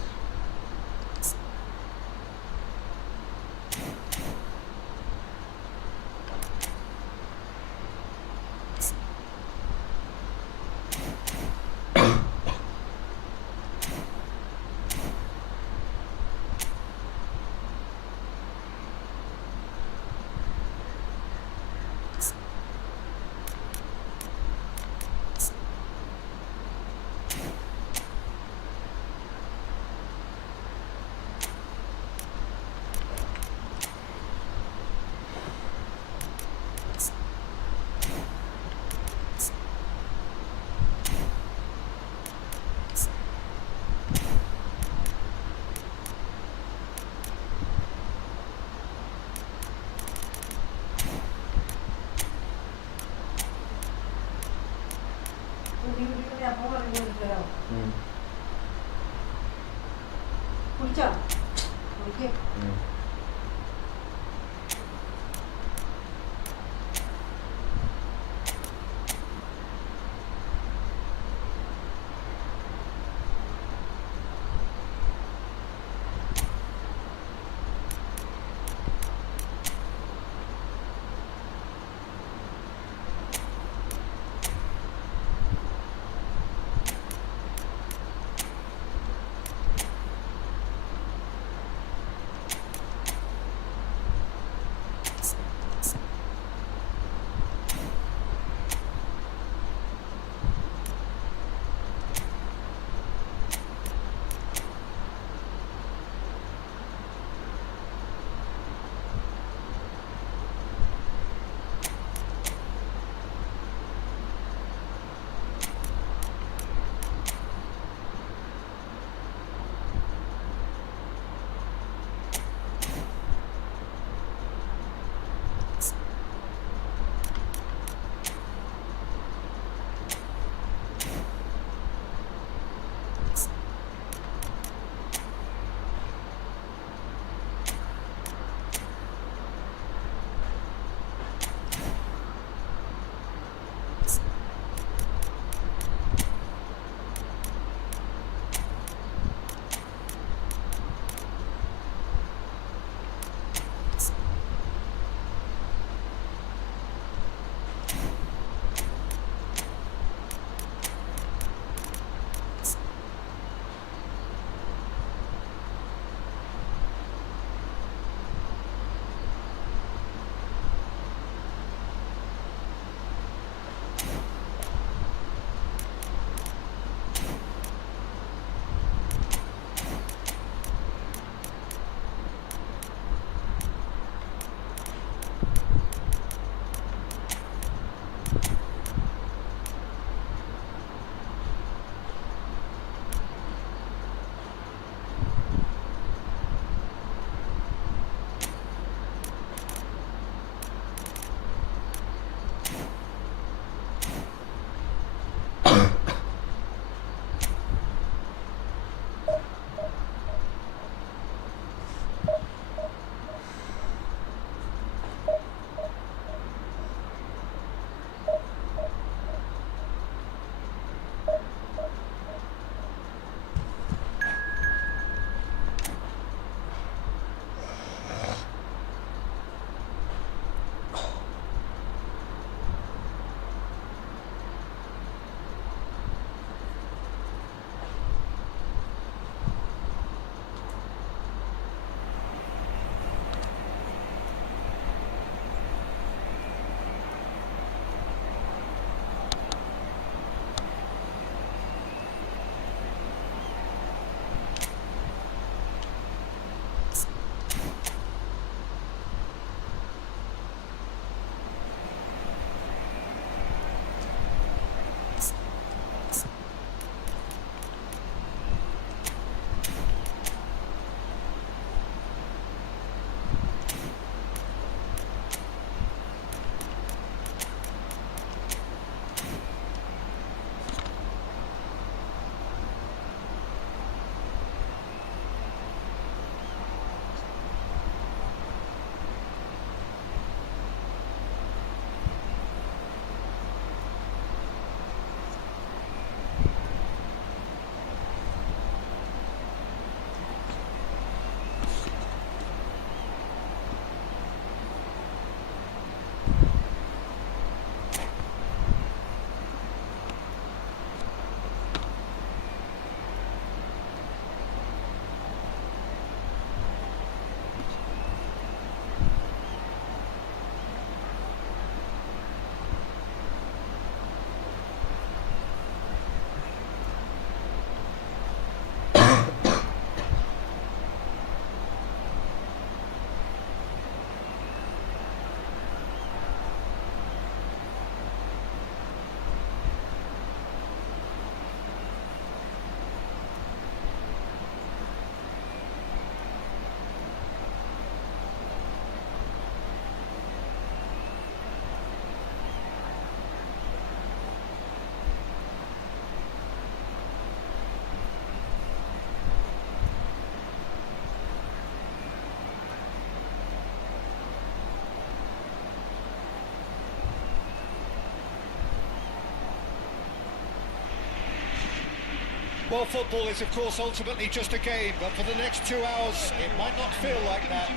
Well, football is, of course, ultimately just a game, but for the next 2 hours, it might not feel like that.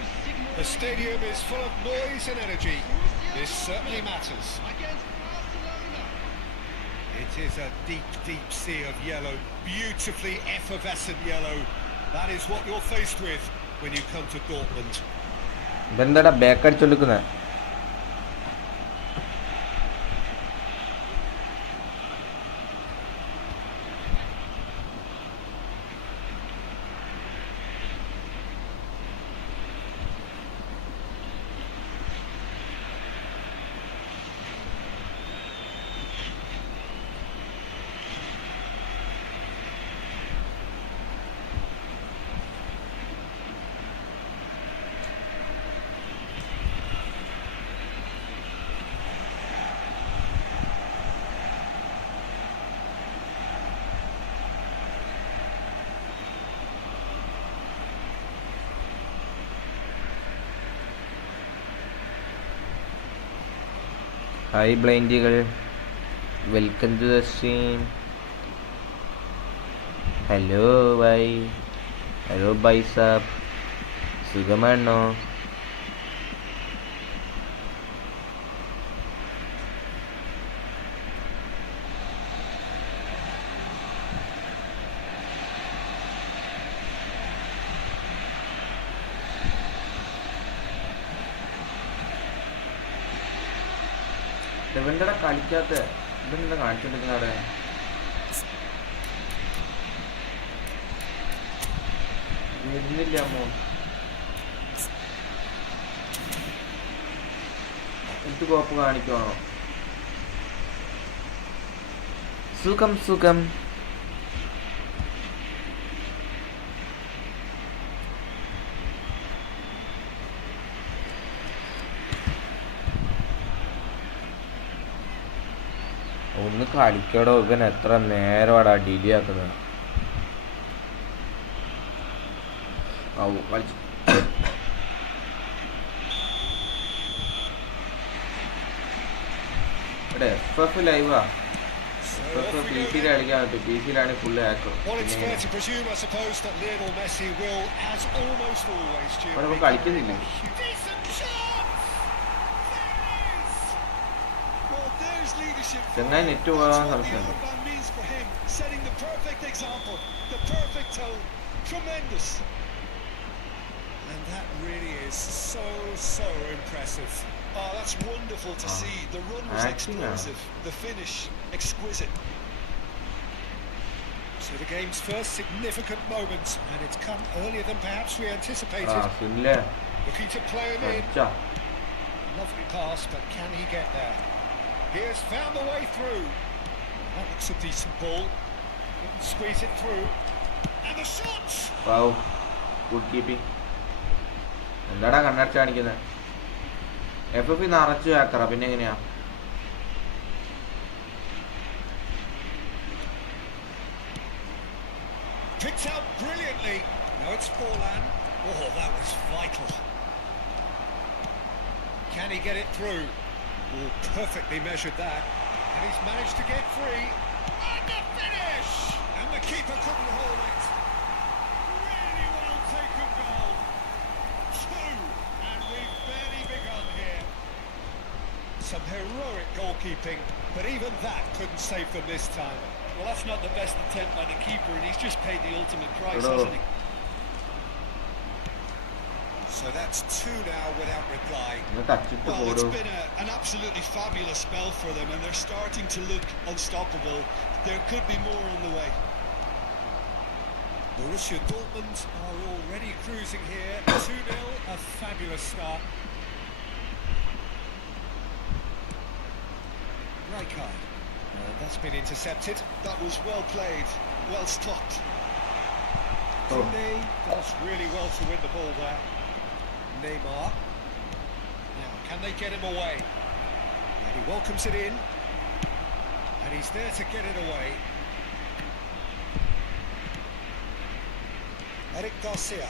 The stadium is full of noise and energy. This certainly matters. Against Barcelona. It is a deep, deep sea of yellow, beautifully effervescent yellow. That is what you're faced with when you come to Dortmund. ഇതെന്താടാ back അടിച്ചോണ്ടിരിക്കുന്നത്? Hi ബ്ലൈൻഡുകൾ, welcome to the stream. Hello bye, hello bye സാബ്, സുഖമാണോ? ഇവൻ്റെ കളിക്കാത്ത ഇവനെന്താ കാണിച്ചോണ്ടിരിക്കുന്ന അവിടെ? വരുന്നില്ല അമ്മോ. എന്ത് കോപ്പ് കാണിക്കുവാണോ? സുഖം സുഖം. ഒന്ന് കളിക്കടോ, ഇവൻ എത്ര നേരമാടാ ഡിലേ ആക്കുന്നത്. കളിച്ചു. ഇവിടെ FF ലൈവാ. FF PC കളിക്കാൻ പറ്റും. PC-ലാണ് ഫുള്ള് ആക്കും. അവിടെ കളിക്കുന്നില്ല. ചെങ്ങായി നെറ്റ് പോകാൻ സംശയമുണ്ട്. And that really is so impressive. Oh, that's wonderful to see. The run was explosive, the finish exquisite. So the game's first significant moment, and it's come earlier than perhaps we anticipated. Looking to play him in. Lovely pass, but can he get there? He has found the way through. That looks a decent ball. Didn't squeeze it through. And the shots! Wow, good keeping. എന്താടാ കണ്ണടച്ച് കാണിക്കുന്നത്? FF നിറച്ചു ആക്കറ, പിന്നെ എങ്ങനെയാ? Picked out brilliantly. Now it's Forlan. Oh, that was vital. Can he get it through? Oh, perfectly measured that. And he's managed to get free. And the finish! And the keeper couldn't hold it. Really well taken goal. 2, and we've barely begun here. Some heroic goalkeeping, but even that couldn't save them this time. Well, that's not the best attempt by the keeper, and he's just paid the ultimate price, hasn't he? So that's 2 now without reply. Well, it's been an absolutely fabulous spell for them, and they're starting to look unstoppable. There could be more on the way. Borussia Dortmund are already cruising here. 2-0, a fabulous start. Right card. That's been intercepted. That was well played, well stopped. Tunde does really well to win the ball there. Neymar. Now, can they get him away? And he welcomes it in. And he's there to get it away. Eric Garcia.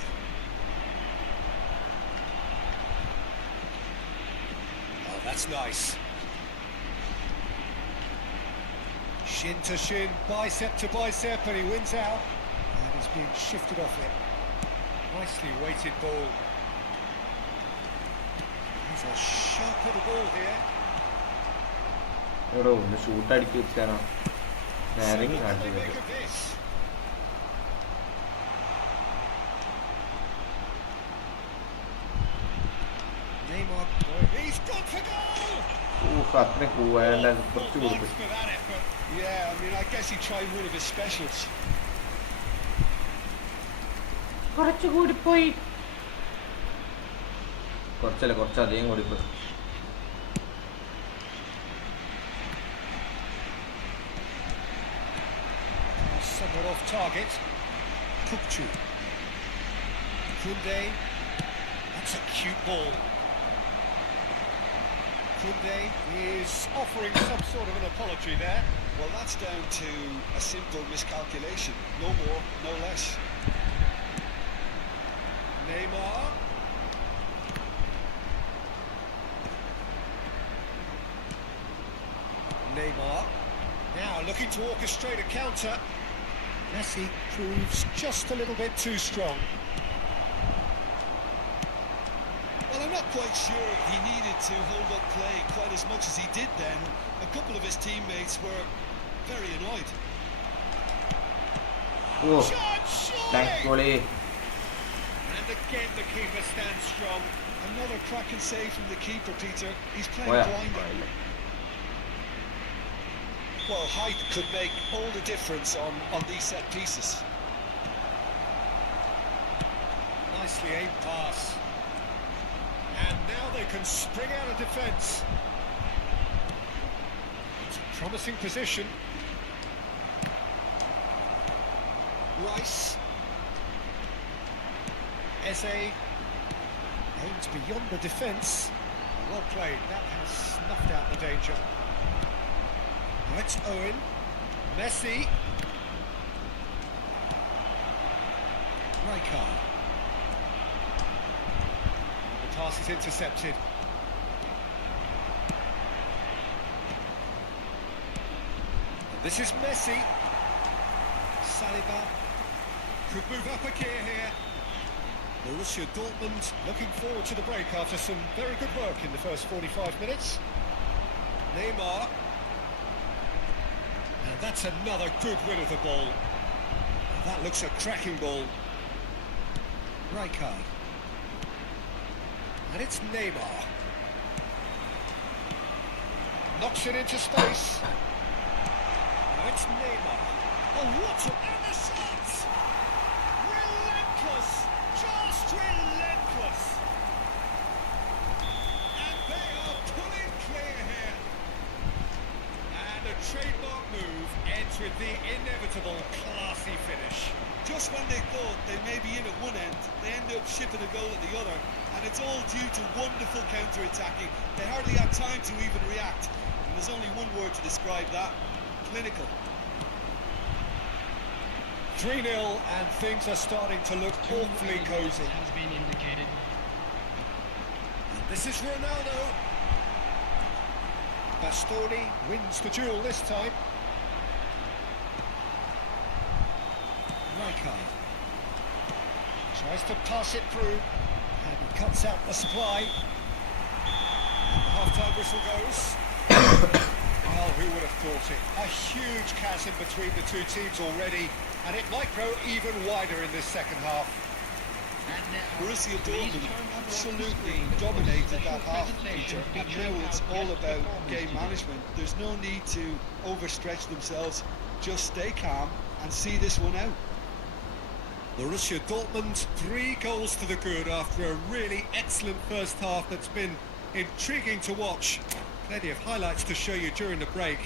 Oh, that's nice. Shin to shin, bicep to bicep, and he wins out. And he's being shifted off it. Nicely weighted ball. He's a sharp little ball here. എടോ ഒന്ന് shoot അടിക്കി വെച്ചാണോ നേരെങ്കിൽ What do they make കാണിച്ചു of this? Neymar, he's gone for goal! അത്ര പോവാണ്ട കുറച്ച് Well, കൊടുക്കും thanks for that effort. Yeah, I mean, I guess he tried one of his specials. കുറച്ചുകൂടി പോയി കുറച്ചല്ല കുറച്ചധികം കൂടി പോയി Somewhat off target. Kupchu. Kunde. That's a cute ball. Kunde is offering some sort of an apology there. Well, that's down to a simple miscalculation. No more, no less. Neymar. Neymar. Now looking to orchestrate a counter. Messi proves just a little bit too strong. Well, I'm not quite sure he needed to hold up play quite as much as he did then. A couple of his teammates were very annoyed. Oh Shot, surely! Thanks goalie And again the keeper stands strong. Another cracking save from the keeper, Peter. He's playing പോയാ blind. Well, height could make all the difference on these set pieces. Nicely aimed pass. And now they can spring out of defence. It's a promising position. Rice. Eze. Aims beyond the defence. Well played. That has snuffed out the danger. Now it's Owen. Messi. Rijkaard. The pass is intercepted. And this is Messi. Saliba could move up a gear here. Borussia Dortmund looking forward to the break after some very good work in the first 45 minutes. Neymar. And that's another good win of the ball. That looks a cracking ball. Rijkaard. And it's Neymar. Knocks it into space. Now it's Neymar. Oh, what a... And the shot! Relentless! Just relentless! And they are pulling clear here. And a trademark move ends with the inevitable classy finish. Just when they thought they may be in at one end, they end up shipping a goal at the other. And it's all due to wonderful counter-attacking. They hardly had time to even react. And there's only one word to describe that: clinical. 3-0 and things are starting to look awfully cosy. Has been indicated. This is Ronaldo. Bastoni wins the duel this time. Rijkaard tries to pass it through and he cuts out the supply. And the half-time whistle goes. Well, who would have thought it? A huge chasm between the two teams already, and it might grow even wider in this second half. And now, Borussia please Dortmund turn towards the absolutely screen for dominated special that half, presentation Peter, and featuring now it's our all guest about performers game today. management. There's no need to overstretch themselves. Just stay calm and see this one out. Borussia Dortmund, 3 goals to the good after a really excellent first half that's been intriguing to watch. Plenty of highlights to show you during the break.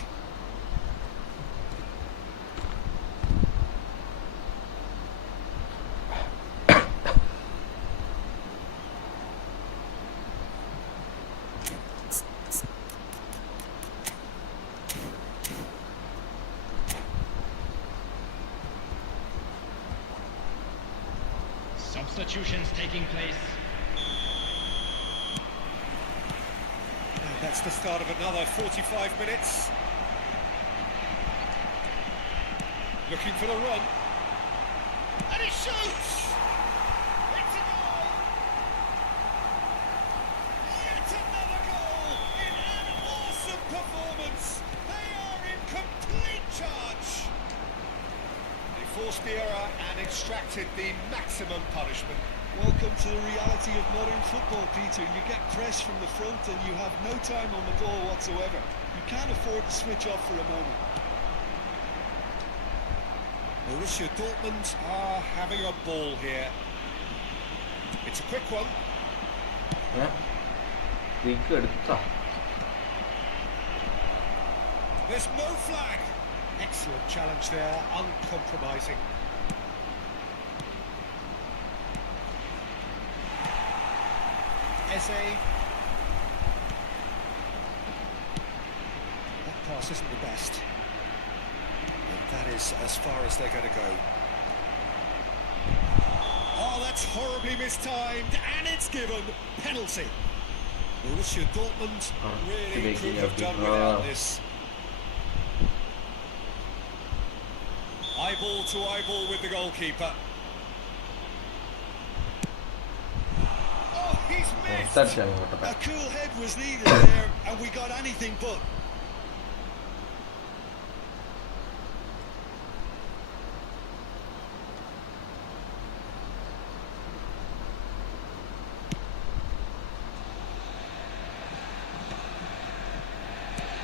Substitutions taking place. And that's the start of another 45 minutes. Looking for the run. And he shoots! It's a goal! Yet another goal in an awesome performance. They are in complete charge. They forced the error and extracted the maximum punishment. Welcome to the reality of modern football, Peter. You get pressed from the front and you have no time on the ball whatsoever. You can't afford to switch off for a moment. Borussia Dortmund are having a ball here. It's a quick one. There's no flag. Excellent challenge there, uncompromising. Eze. That pass isn't the best. And that is as far as they're going to go. Oh, that's horribly mistimed, and it's given. Penalty. Borussia Dortmund really could have done without this. Eyeball to eyeball with the goalkeeper. Oh, he's missed! A cool head was needed there, and we got anything but.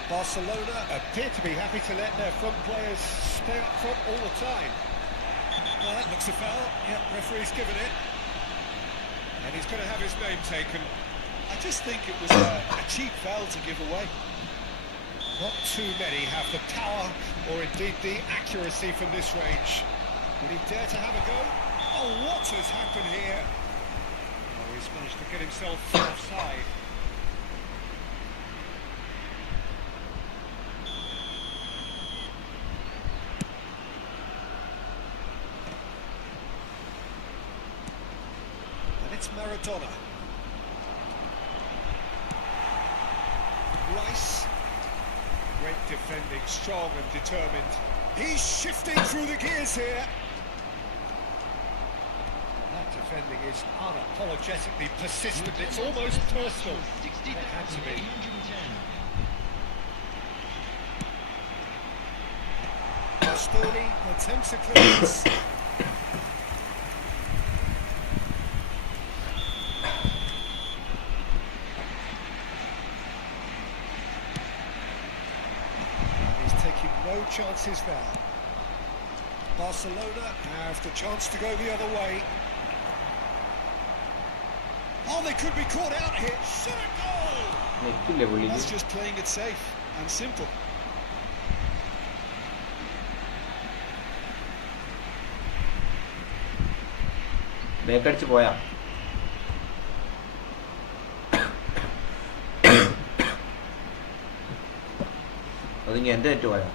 Barcelona appear to be happy to let their front players stay up front all the time. Well, that looks a foul. Yeah, referee's given it. And he's going to have his name taken. I just think it was a cheap foul to give away. Not too many have the power or indeed the accuracy from this range. Would he dare to have a go? Oh, what has happened here? Oh, he's managed to get himself offside. It's Maradona. Rice. Great defending, strong and determined. He's shifting through the gears here. That defending is unapologetically persistent. It's almost personal. It had to be. Bastoni attempts a clearance. No chances there. Barcelona have the chance to go the other way. Oh, they could be caught out here. Should it go? That's just playing it safe and simple. ബേക്കടിച്ച് പോയാ അത് ഇനി എൻ്റെ തെറ്റ് പോയാ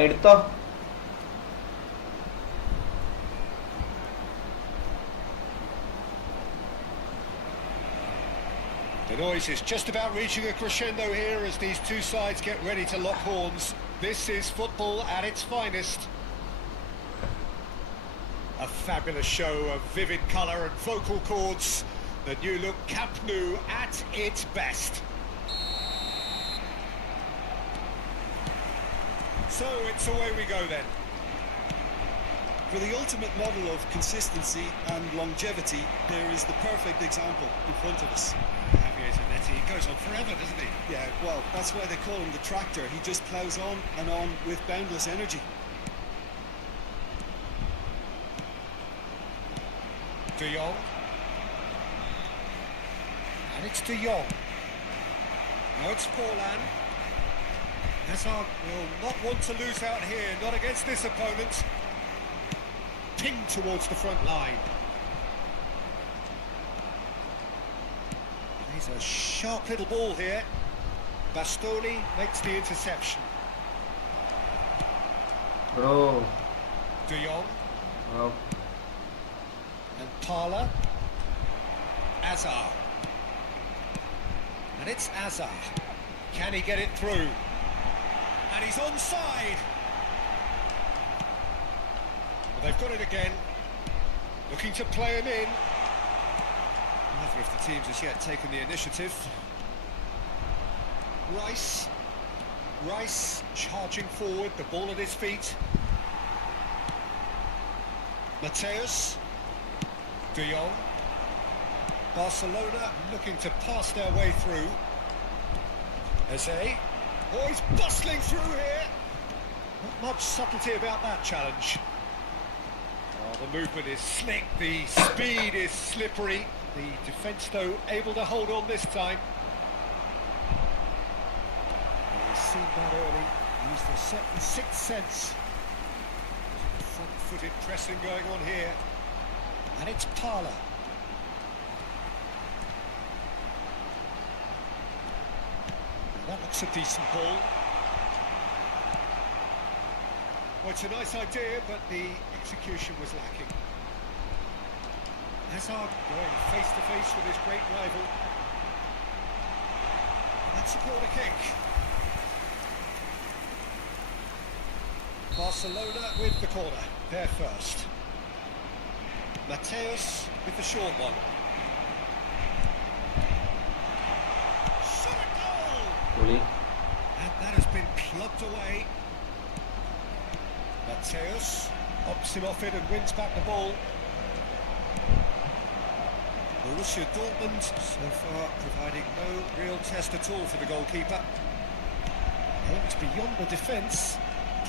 എടുത്തോ. The noise is just about reaching a crescendo here as these two sides get ready to lock horns. This is football at its finest. A fabulous show of vivid colour and vocal cords. The new look Camp Nou at its best. So it's away we go then. For the ultimate model of consistency and longevity, there is the perfect example in front of us. Javier Zanetti goes on forever, doesn't he? Yeah, well, that's why they call him the tractor. He just ploughs on and on with boundless energy. De Jong. And it's De Jong. Now it's Forlan. Hazard will not want to lose out here, not against this opponent. Pinged towards the front line. He's a sharp little ball here. Bastoni makes the interception. Bro. De Jong. Oh. And Parla. Azar. And it's Azar. Can he get it through? And he's onside. Well, they've got it again. Looking to play him in. Neither of the teams has yet taken the initiative. Rice charging forward, the ball at his feet. Mateus. De Jong. Barcelona looking to pass their way through. Eze. Oh, he's bustling through here. Not much subtlety about that challenge. Oh, the movement is slick, the speed is slippery. The defence, though, able to hold on this time. He's seen that early. Used a certain sixth sense. Front-footed pressing going on here. And it's Parla. That looks a decent ball. Well, it's a nice idea, but the execution was lacking. Hazard going face-to-face with his great rival. That's a corner kick. Barcelona with the corner. They're first. Mateus with the short one. Shot a goal! Really? And that has been plugged away. Mateus opts him off it and wins back the ball. Borussia Dortmund so far providing no real test at all for the goalkeeper. Aims beyond the defence.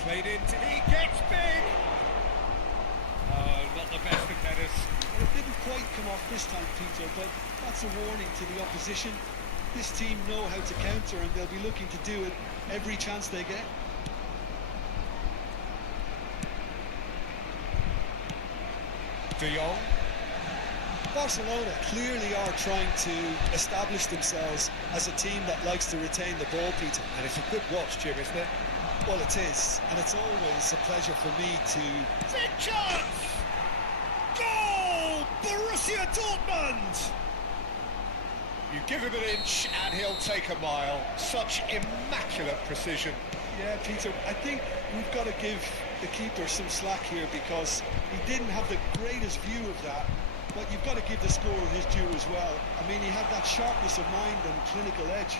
Played into, he gets big! Oh, not the best of headers. It didn't quite come off this time, Peter, but that's a warning to the opposition. This team know how to counter and they'll be looking to do it every chance they get. De Jong. Barcelona clearly are trying to establish themselves as a team that likes to retain the ball, Peter. And it's a good watch, Jim, isn't it? Well, it is, and it's always a pleasure for me to... Big chance! Goal! Borussia Dortmund! You give him an inch and he'll take a mile. Such immaculate precision. Yeah, Peter, I think we've got to give the keeper some slack here because he didn't have the greatest view of that. But you've got to give the scorer his due as well. I mean, he had that sharpness of mind and clinical edge.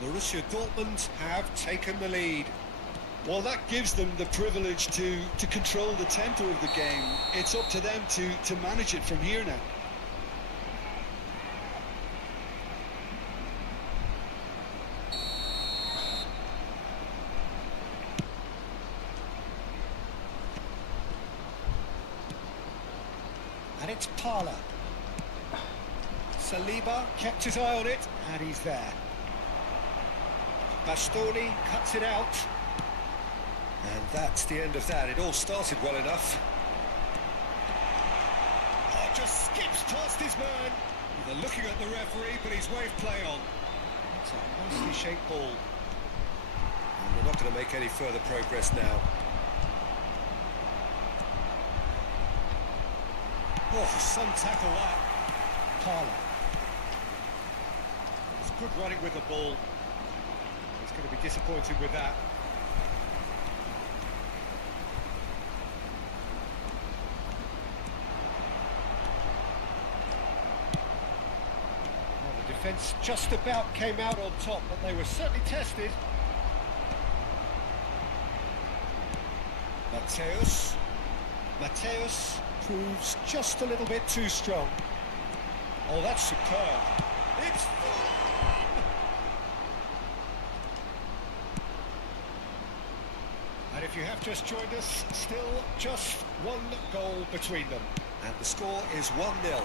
Borussia Dortmund have taken the lead. Well, that gives them the privilege to control the tempo of the game. It's up to them to manage it from here now. And it's Parla. Saliba kept his eye on it, and he's there. Bastoni cuts it out. And that's the end of that. It all started well enough. Oh, just skips past his man. They're looking at the referee, but he's waved play on. It's a nicely shaped ball. And they're not going to make any further progress now. Oh, some tackle that. Parla. It's good running with the ball. He's going to be disappointed with that. Well, the defence just about came out on top, but they were certainly tested. Mateus proves just a little bit too strong. Oh, that's superb. It's full on! And if you have just joined us, still just one goal between them. And the score is 1-0.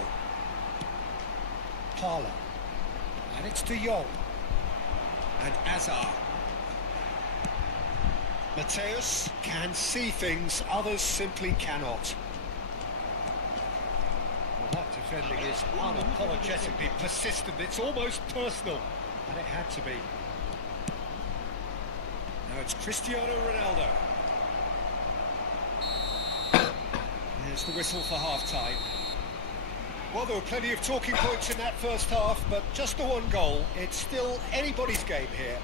Parla. And it's De Jong. And Azar. Mateus can see things others simply cannot. Well, that defending is unapologetically persistent. It's almost personal, and it had to be. Now it's Cristiano Ronaldo. There's the whistle for half-time. Well, there were plenty of talking points in that first half, but just the one goal. It's still anybody's game here.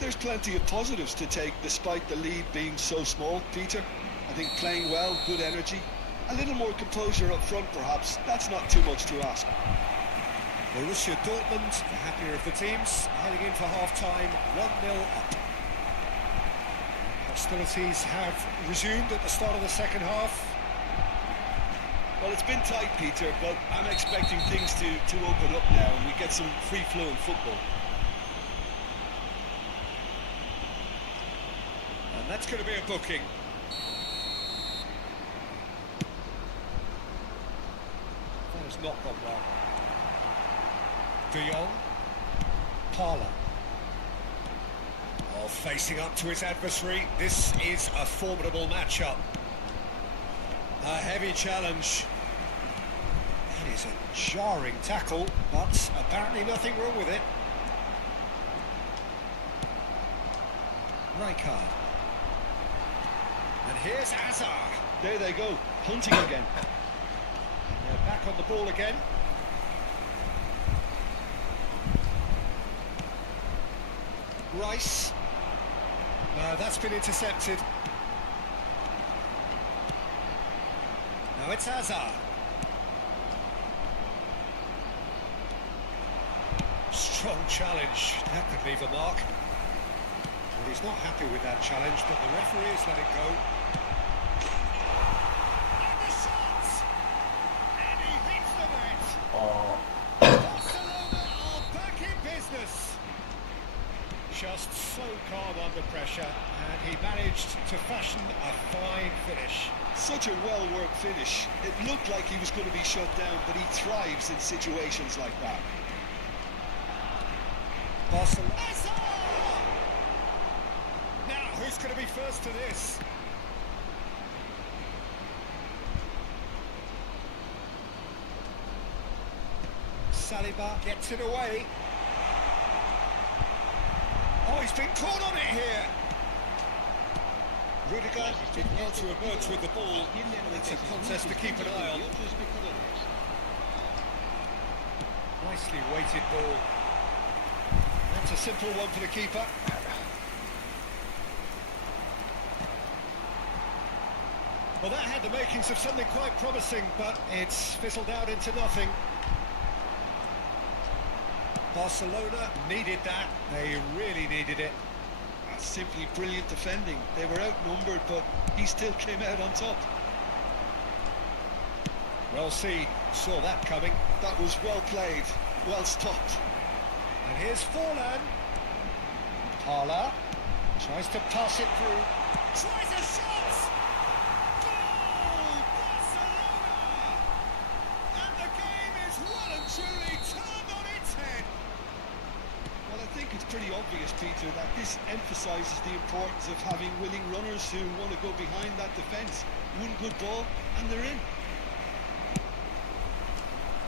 There's plenty of positives to take despite the lead being so small, Peter. I think playing well, good energy, a little more composure up front perhaps. That's not too much to ask. Borussia Dortmund, the happier of the teams, heading in for half-time, 1-0 up. Hostilities have resumed at the start of the second half. Well, it's been tight, Peter, but I'm expecting things to open up now and we get some free-flowing football. And that's going to be a booking. That has not gone well. De Jong. Parla. Oh, facing up to his adversary. This is a formidable matchup. A heavy challenge. It is a jarring tackle, but apparently nothing wrong with it. Rijkaard. And here's Azar. There they go, hunting again. They're back on the ball again. Rice. No, that's been intercepted. Now it's Azar. Strong challenge. That could leave a mark. Well, he's not happy with that challenge, but the referee has let it go. And the shots! And he hits the net! Oh. Barcelona are back in business! Just so calm under pressure, and he managed to fashion a fine finish. Such a well-worked finish. It looked like he was going to be shut down, but he thrives in situations like that. Barcelona. Now, who's going to be first to this? Saliba gets it away. Oh, he's been caught on it here. Rudiger did well to emerge with the ball, but it's a contest to keep an eye on. Nicely weighted ball. That's a simple one for the keeper. Well, that had the makings of something quite promising, but it's fizzled out into nothing. Barcelona needed that. They really needed it. That's simply brilliant defending. They were outnumbered, but he still came out on top. Well seen. Saw that coming. That was well played. Well stopped. And here's Forlan. Parla tries to pass it through. Tries a shot! Goal! Barcelona! And the game is well and truly turned on its head. Well, I think it's pretty obvious, Peter, that this emphasises the importance of having willing runners who want to go behind that defence. One good ball, and they're in.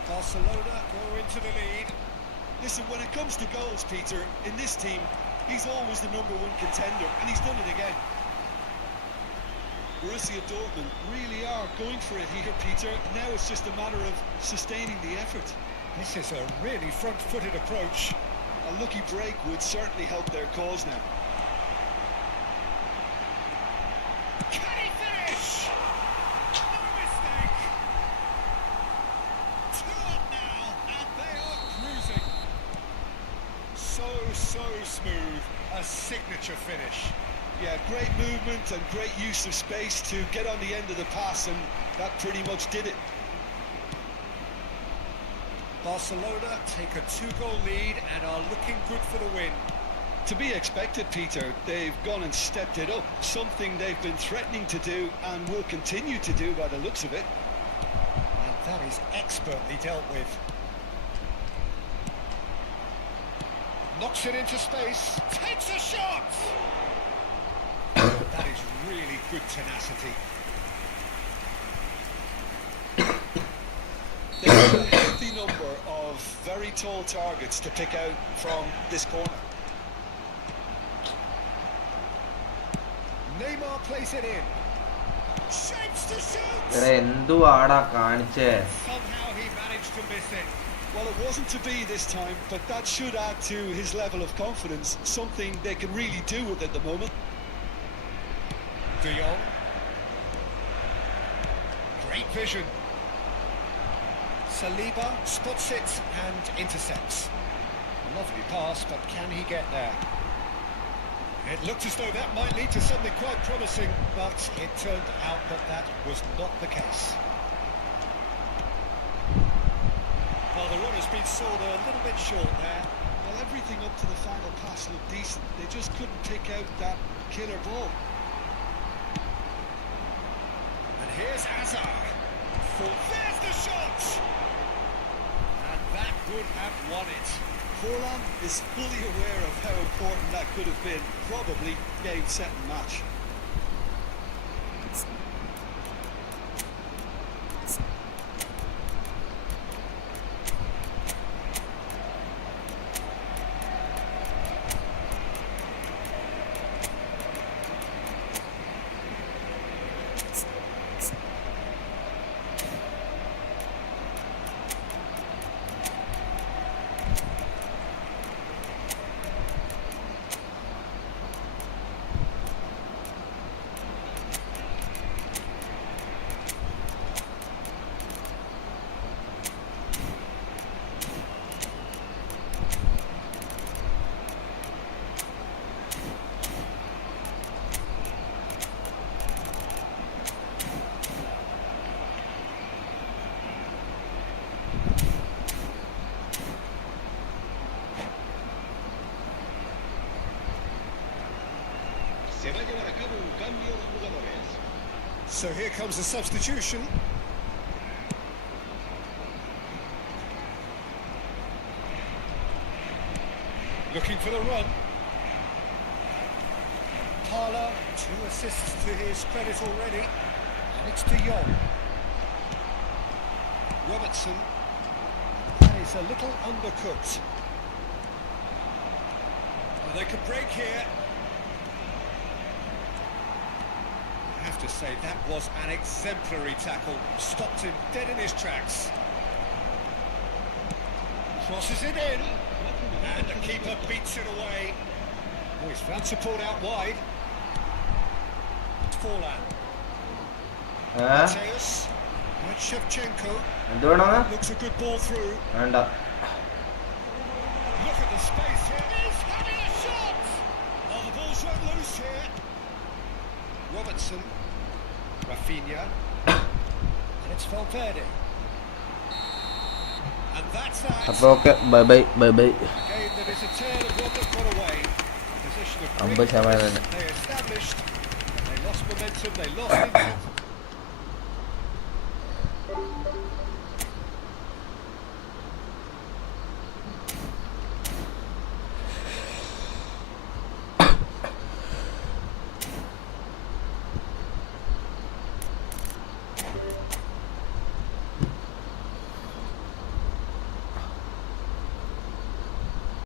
Barcelona go into the lead. Listen, when it comes to goals, Peter, in this team, he's always the #1 contender, and he's done it again. Borussia Dortmund really are going for it here, Peter. Now it's just a matter of sustaining the effort. This is a really front-footed approach. A lucky break would certainly help their cause now. Can he finish? No mistake. 2 up now, and they are cruising. So smooth. A signature finish. Yeah, great movement and great use of space to get on the end of the pass, and that pretty much did it. Barcelona take a 2-goal lead and are looking good for the win. To be expected, Peter. They've gone and stepped it up, something they've been threatening to do and will continue to do by the looks of it. And that is expertly dealt with. Knocks it into space, takes a shot! That is really good tenacity. There's a healthy number of very tall targets to pick out from this corner. Neymar plays it in. Shapes to shoot! എന്തുവാടാ കാണിച്ചേ? Somehow he managed to miss it. Well, it wasn't to be this time, but that should add to his level of confidence, something they can really do with at the moment. De Jong. Great vision. Saliba spots it and intercepts. Lovely pass, but can he get there? It looked as though that might lead to something quite promising, but it turned out that that was not the case. Well, the run has been sold a little bit short there. Well, everything up to the final pass looked decent. They just couldn't pick out that killer ball. And here's Hazard. There's the shot! And that would have won it. Forlan is fully aware of how important that could have been. Probably game, set and match. So here comes the substitution. Looking for the run. Parla, 2 assists to his credit already. And it's De Jong. Robertson. That is a little undercooked. Well, they could break here. I have to say, that was an exemplary tackle. Stopped him dead in his tracks. Crosses it in. And the keeper beats it away. Oh, he's found support out wide. Forlan. Mateus. And Shevchenko. Looks a good ball through. Look at the space here. He's having a shot! Oh, the ball's run loose here. Robertson. Rafinha. And it's Valverde. And that's that. Okay, bye bye. A game that is a tale of one that got away. A position of great promise they established. They lost momentum, they lost interest.